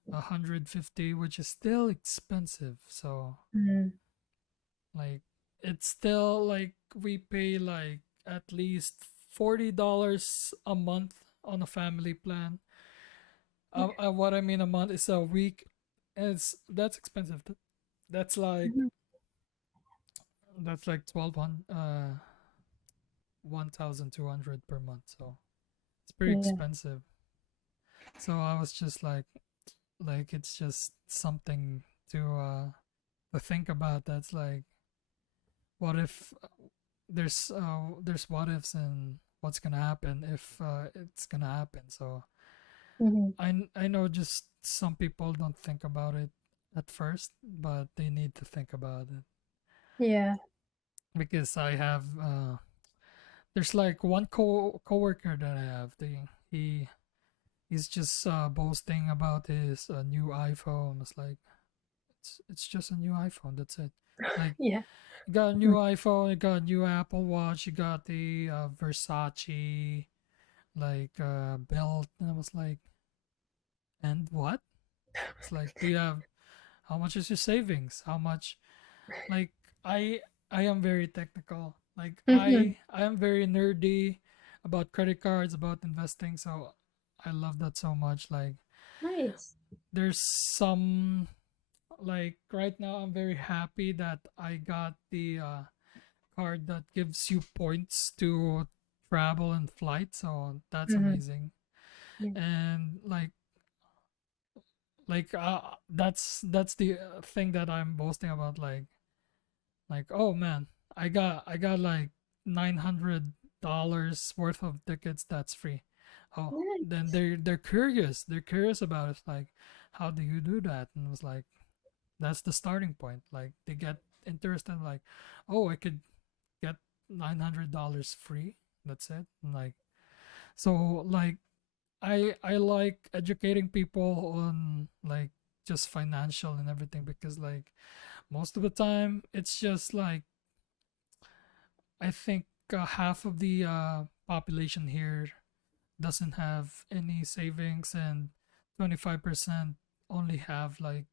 150, which is still expensive. So Mhm. like it's still like we pay like at least $40 a month on a family plan. What I mean a month is a week, and that's expensive. That's like Mhm. 1200 1200 per month. So it's pretty Yeah. expensive. So I was just like it's just something to think about. That's like, what if there's what ifs and what's gonna happen if it's gonna happen. So Mhm. I know just some people don't think about it at first, but they need to think about it, Yeah. because I have there's like one coworker that I have. He's just boasting about his new iPhone. It's like it's just a new iPhone. That's it. Like Yeah. you got a new Mm. iPhone, you got a new Apple Watch, you got the Versace like belt, and I was like, And what? It's like, do you have, how much is your savings? How much? Like, I I am very technical. Like, Mhm. I am very nerdy about credit cards, about investing. So I love that so much. Like, Nice. there's some, like, right now I'm very happy that I got the card that gives you points to travel and flight. So that's Mhm. amazing. Yeah. And that's the thing that I'm boasting about. Like, oh man, I got like $900 worth of tickets that's free. Oh, then Nice. they're curious. They're curious about it. Like, how do you do that? And it was like, that's the starting point. Like, they get interested. Like, oh, I could get $900 free. That's it. And like, so like, I like educating people on, like, just financial and everything, because like most of the time it's just like, I think half of the population here doesn't have any savings, and 25% only have like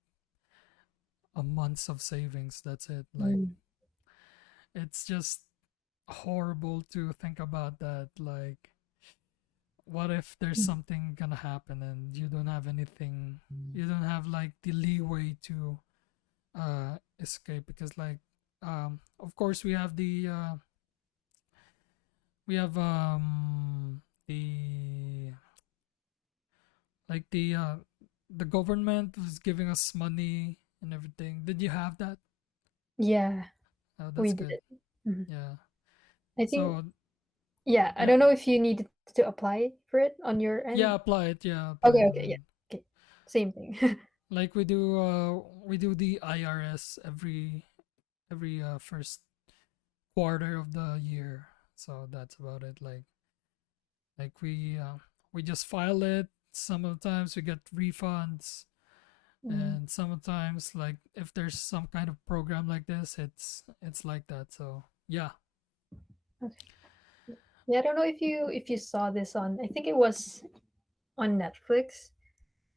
a month's of savings. That's it. Like, Mm. it's just horrible to think about that. Like, what if there's something gonna happen and you don't have anything, you don't have like the leeway to escape, because like, of course we have we have the like the government was giving us money and everything. Did you have that? Yeah, Oh, we that's did good. it. Mhm. Yeah. I think, So yeah, I yeah, don't know if you needed to apply for it on your end. yeah, apply it. Yeah, apply Okay, it. okay, yeah. And Okay. Same thing. like, we do the IRS every first quarter of the year. So that's about it. Like we just file it. Some of the times we get refunds, Mm, and sometimes, like, if there's some kind of program like this, it's like that. So yeah. okay. Yeah, I don't know if you saw this on, I think it was on Netflix.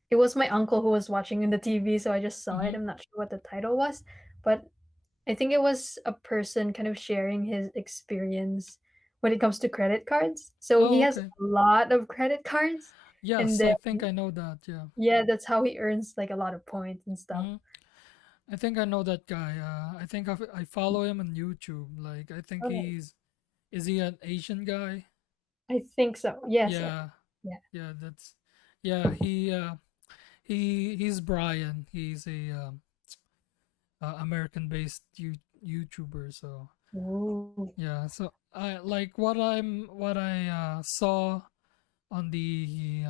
It was my uncle who was watching in the TV, so I just saw it. Mm-hmm. I'm not sure what the title was, but I think it was a person kind of sharing his experience when it comes to credit cards. So he Oh, has okay. a lot of credit cards, and Yes, then I think I know that. Yeah. yeah, that's how he earns like a lot of points and stuff. Hmm. I think I know that guy. I think I follow him on YouTube. Like, I think Okay, he's, is he an Asian guy? I think so. Yes, I Yeah, yeah. yeah. That's, yeah. He's Brian. He's a American-based YouTuber. So Ooh. yeah. So I like what I saw on the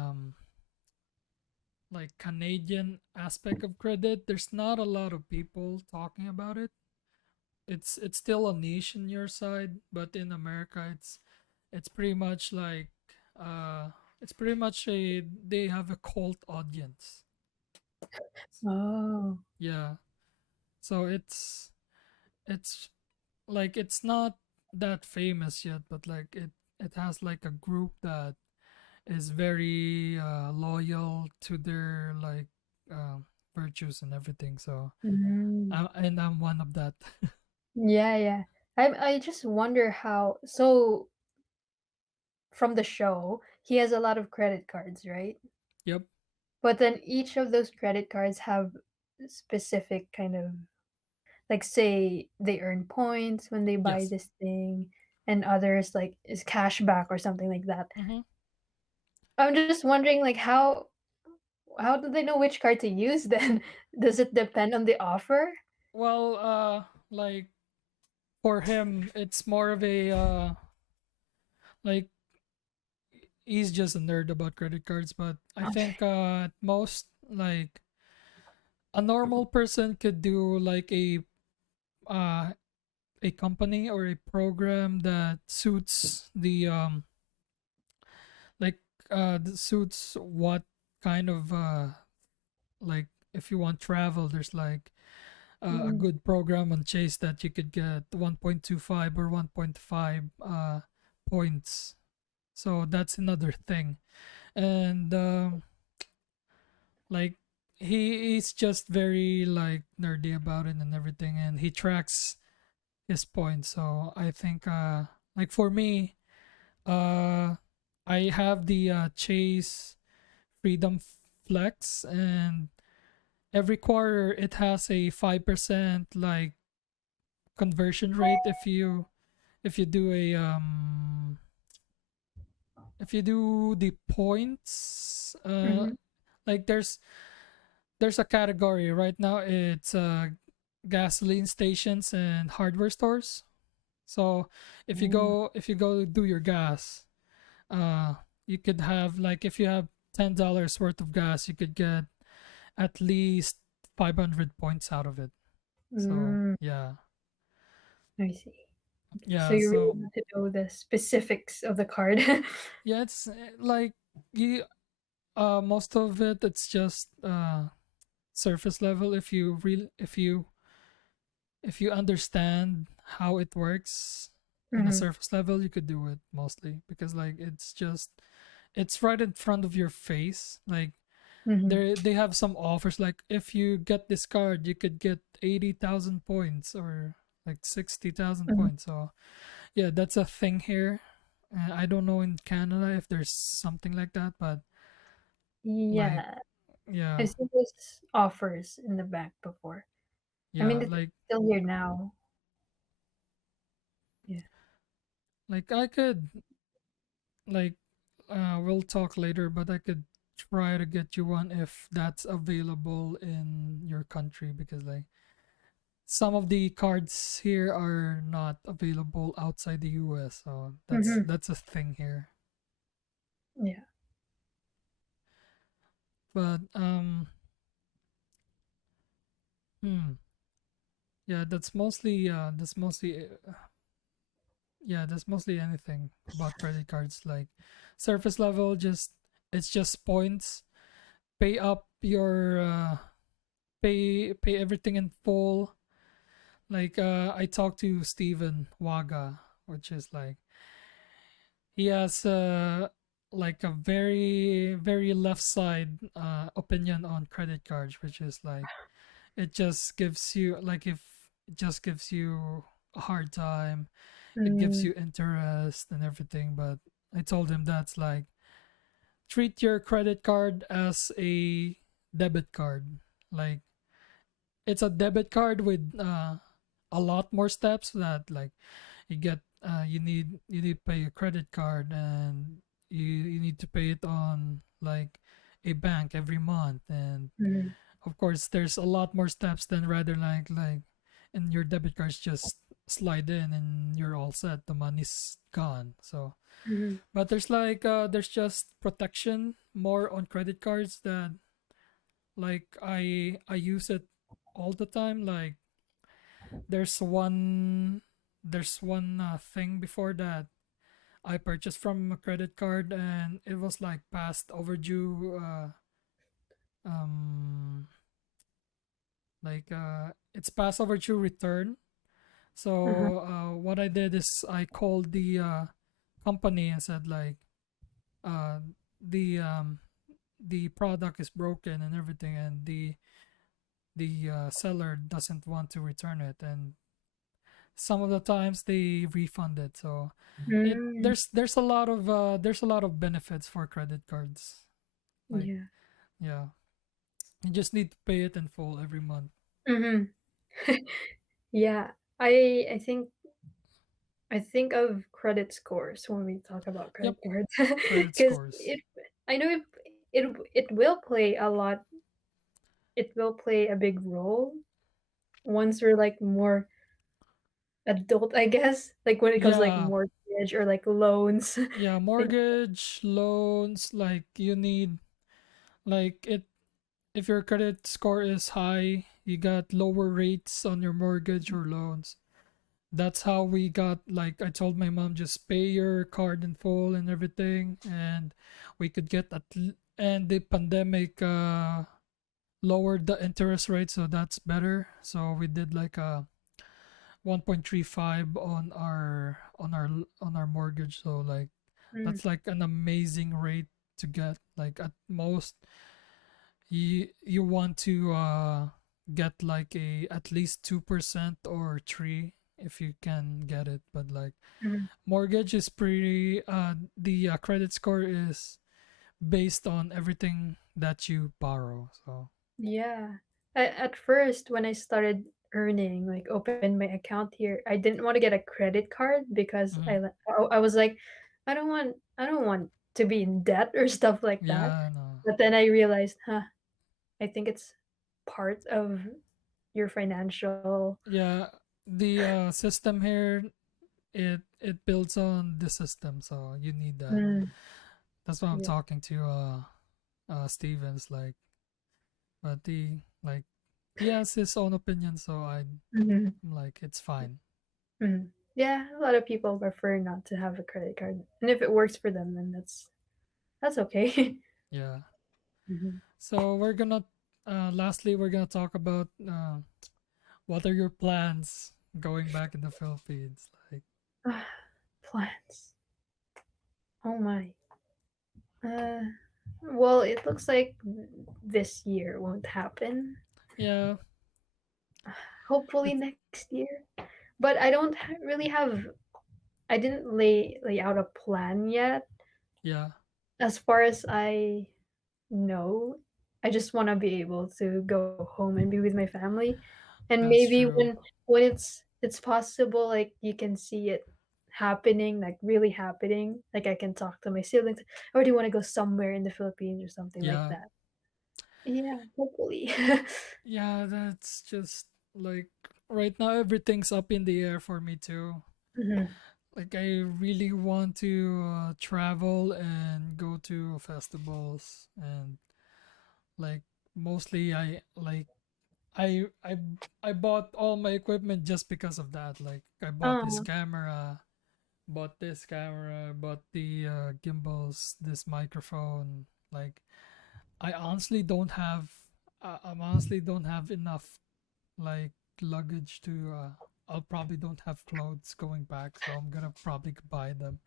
like Canadian aspect of credit. There's not a lot of people talking about it. It's still a niche in your side, but in America, it's pretty much like, uh it's pretty much a, they have a cult audience. Oh. Yeah. So it's like, it's not that famous yet, but like, it has like a group that is very loyal to their, like, virtues and everything. So Mm. I'm one of that. Yeah, yeah. I just wonder how, so from the show, he has a lot of credit cards, right? Yep. But then each of those credit cards have specific kind of, like, say they earn points when they buy Yes. this thing, and others like is cashback or something like that. Mm-hmm. I'm just wondering, like, how do they know which card to use then? Does it depend on the offer? Well, like, for him, it's more of a like, he's just a nerd about credit cards. But I Okay. think at most, like, a normal person could do like uh a company or a program that suits the like that suits what kind of like, if you want travel, there's like a Mm. good program on Chase that you could get 1.25 or 1.5 points. So that's another thing. And Like he's just very like nerdy about it and everything, and he tracks his points. So I think like for me, uh I have the Chase Freedom Flex, and every quarter it has a 5% like conversion rate if you do a if you do the points, Mm-hmm. like there's a category right now. It's gasoline stations and hardware stores. So if you go do your gas, uh you could have like if you have $10 worth of gas, you could get at least 500 points out of it. So Mm, yeah. I see. So Yeah, you really so want to know the specifics of the card. yeah, it's like you most of it it's just surface level. If you understand how it works on a Mm-hmm. surface level, you could do it mostly, because like it's right in front of your face. Like Mm-hmm. they have some offers, like if you get this card you could get 80,000 points or like 60,000 Mm-hmm. points. So yeah, that's a thing here. I don't know in Canada if there's something like that, but like Yeah, yeah, I've seen those offers in the back before. I mean, yeah, it's still here now. Yeah. like I could like we'll talk later, but I could try to get you one if that's available in your country, because like some of the cards here are not available outside the US, so Mm-hmm. that's a thing here. Yeah. But hmm, yeah, that's mostly yeah, that's mostly anything about credit cards. Like surface level, just it's just points. Pay up your pay everything in full. Like I talked to Steven Waga, which is like he has like a very left side opinion on credit cards, which is like it just gives you like if it just gives you a hard time, it gives Mm-hmm. you interest and everything. But I told him that's like treat your credit card as a debit card. Like it's a debit card with a lot more steps that like you get you need to pay a credit card, and you need to pay it on like a bank every month. And Mm-hmm. of course there's a lot more steps than rather like and your debit cards just slide in and you're all set, the money's gone. So Mm-hmm. but there's just protection more on credit cards that like I use it all the time. Like there's one there's one thing before that I purchased from a credit card, and it was like past overdue um it's past overdue return. Uh-huh. So what I did is I called the company and said like uh the um the product is broken and everything, and the seller doesn't want to return it, and some of the times they refund it. So it Mm, there's a lot of benefits for credit cards. Like yeah. yeah, you just need to pay it in full every month. Mm-hmm. Yeah. I think of credit scores when we talk about Yep, credit cards credit because scores. it I know it will play a lot. It will play a big role once we're like more adult, I guess. Like when it comes to like Yeah, mortgage or like loans. yeah, Things mortgage loans, like you need like it if your credit score is high, you got lower rates on your mortgage or loans. That's how we got, like I told my mom, just pay your card in full and everything, and we could get and the pandemic lowered the interest rate, so that's better. So we did like a 1.35 on our mortgage. So like mm, that's like an amazing rate to get. Like at most you want to get like a at least 2% or 3 if you can get it, but like Mhm. mortgage is pretty the credit score is based on everything that you borrow. So Yeah. At first, when I started earning, like opened my account here, I didn't want to get a credit card because mhm. I was like, I don't want to be in debt or stuff like that. Yeah, no. But then I realized, huh, I think it's part of your financial. Yeah, the system here, it builds on the system, so you need that. Mm, That's why I'm yeah. talking to Stevens, like, but he has his own opinion, so I'm Mhm, like, it's fine. mhm. Yeah, a lot of people prefer not to have a credit card, and if it works for them, then that's okay. Yeah. Mhm. So we're gonna lastly we're gonna talk about what are your plans going back in the Philippines? Like, Plans. Oh my. Uh, well, it looks like this year won't happen. yeah, Hopefully it, next year. But I don't really have. I didn't lay out a plan yet. yeah, As far as I know, I just want to be able to go home and be with my family, and that's maybe true. when it's possible, like you can see it happening, like really happening. Like I can talk to my siblings. I already want to go somewhere in the Philippines or something like Yeah, that. Yeah, hopefully. yeah, that's just like right now everything's up in the air for me too. Mhm. Like I really want to travel and go to festivals, and like mostly I I bought all my equipment just because of that. Like I bought this Oh. camera, bought this camera, bought the gimbals, this microphone. Like I honestly don't have I honestly don't have enough like luggage to I'll probably don't have clothes going back, so I'm gonna probably buy them.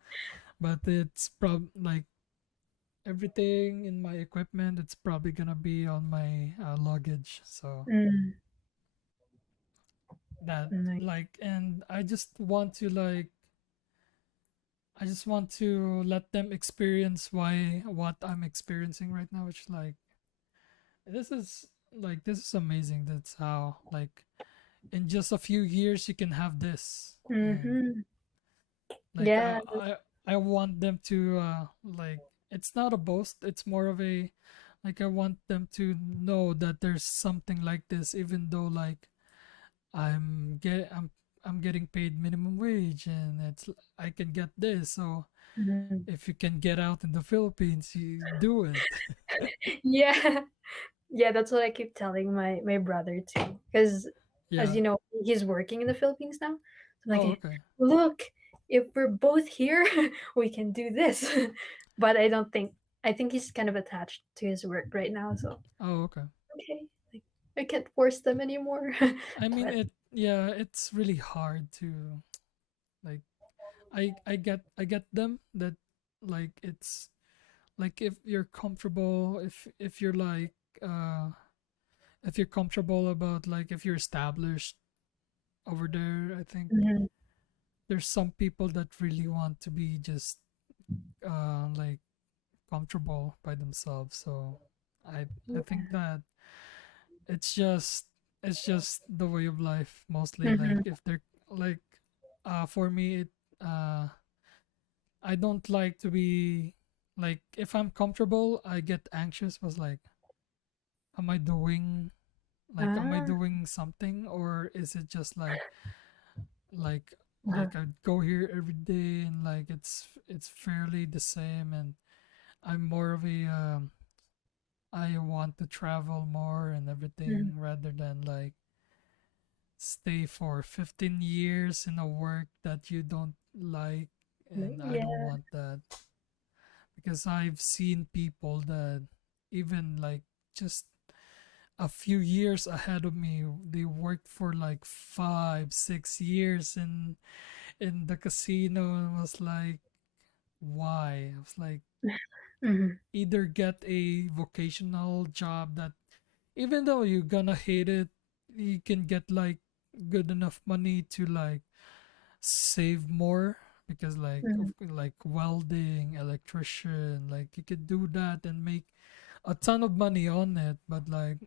But it's like everything in my equipment, it's probably gonna be on my luggage. So Mm, that nice. like, and I just want to let them experience why what I'm experiencing right now, which like this is this is amazing. That's how like in just a few years you can have this, and Mhm. like Yeah. I want them to like it's not a boast, it's more of a like I want them to know that there's something like this, even though like I'm get I'm getting paid minimum wage, and it's I can get this. So Mhm. if you can get out in the Philippines, you do it. Yeah. Yeah, that's what I keep telling my brother too. Because as Yeah. you know, he's working in the Philippines now. So I'm Oh, like, okay. look, if we're both here, we can do this. But I don't think I think he's kind of attached to his work right now. So Oh, okay. okay, like I can't force them anymore. I mean But it. Yeah, it's really hard to like. I get them that like it's like if you're comfortable, if you're like uh if you're comfortable about like if you're established over there, I think Mhm. there's some people that really want to be just like comfortable by themselves. So I Yeah. think that it's just it's just the way of life mostly. Like Mhm. if they're like for me it uh I don't like to be like if I'm comfortable I get anxious, was like am I Ah. doing something, or is it just like Uh-huh. I go here every day and like it's fairly the same, and I'm more of a I want to travel more and Mhm. everything rather than like stay for 15 years in a work that you don't like, and I don't Yeah. want that because I've seen people that even like just a few years ahead of me, they worked for like 5 6 years in the casino, and was like, why? I was like, Mhm. Either get a vocational job that even though you're gonna hate it, you can get like good enough money to like save more, because Mhm. like welding, electrician, like you could do that and make a ton of money on it. But like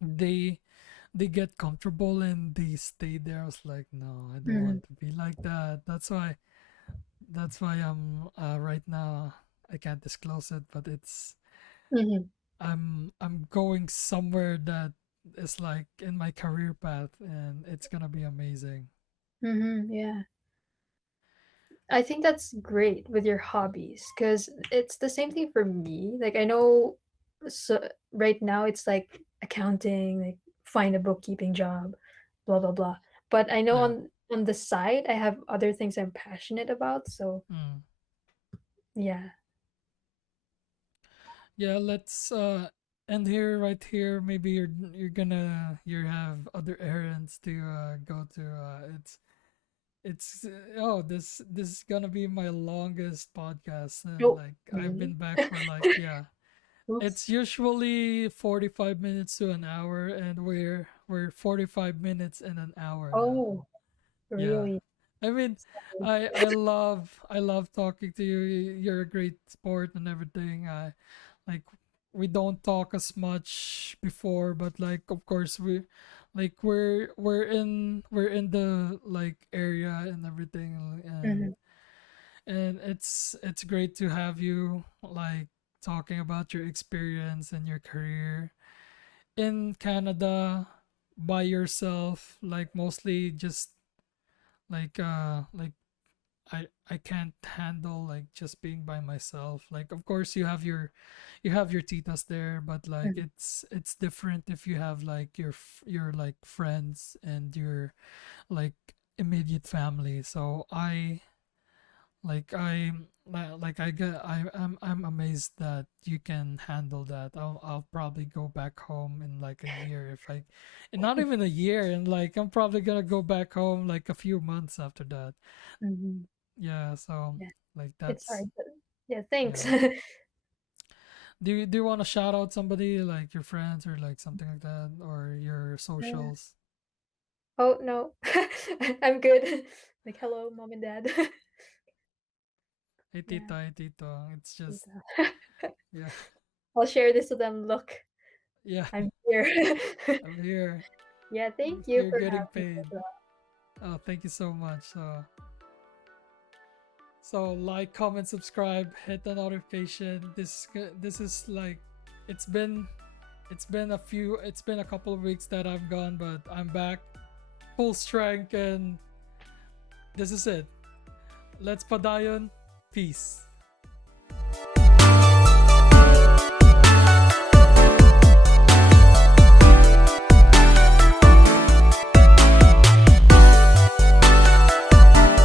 they they get comfortable and they stay there. I was like, no, I don't Mhm. want to be like that. That's why I'm right now, I can't disclose it, but Mhm. I'm going somewhere that is like in my career path, and it's gonna be amazing. Mhm. Yeah. I think that's great with your hobbies because it's the same thing for me. Like I know, so right now it's like accounting, like find a bookkeeping job, blah blah blah. But I know Yeah. on the side I have other things I'm passionate about. So Mm. yeah. Yeah, let's end here, right here. Maybe you have other errands to go to. Oh, this is gonna be my longest podcast. Oh, Like I've really? been back for like, yeah. Oops. It's usually 45 minutes to an hour, and we're 45 minutes in an hour now. Oh, Yeah. really? I mean, Sorry. I love talking to you. You're a great sport and everything. Like we don't talk as much before, but like of course we're in the like area and everything, Mhm. and it's great to have you like talking about your experience and your career in Canada by yourself, like mostly just like I can't handle like just being by myself. Like of course you have your titas there, but like Mhm. it's different if you have like your like friends and your like immediate family. So I'm amazed that you can handle that. I'll probably go back home in like a year, if I and not even a year, and like I'm probably gonna go back home like a few months after that. Mhm. Yeah, so Yeah. like It's that's hard, but yeah, thanks. yeah. Do you want to shout out somebody like your friends or like something like that, or your socials? Oh, no. I'm good. Like, hello, mom and dad. Hey Yeah. tita, hey tito. It's just yeah, I'll share this with them. Look, yeah. I'm here. I'm here. Yeah, thank you You're for getting having me paid. as well. Oh, thank you so much. So like, comment, subscribe, hit the notification. This is like, it's been it's been a couple of weeks that I'm gone, but I'm back full strength, and this is it. Let's Padayon. Peace.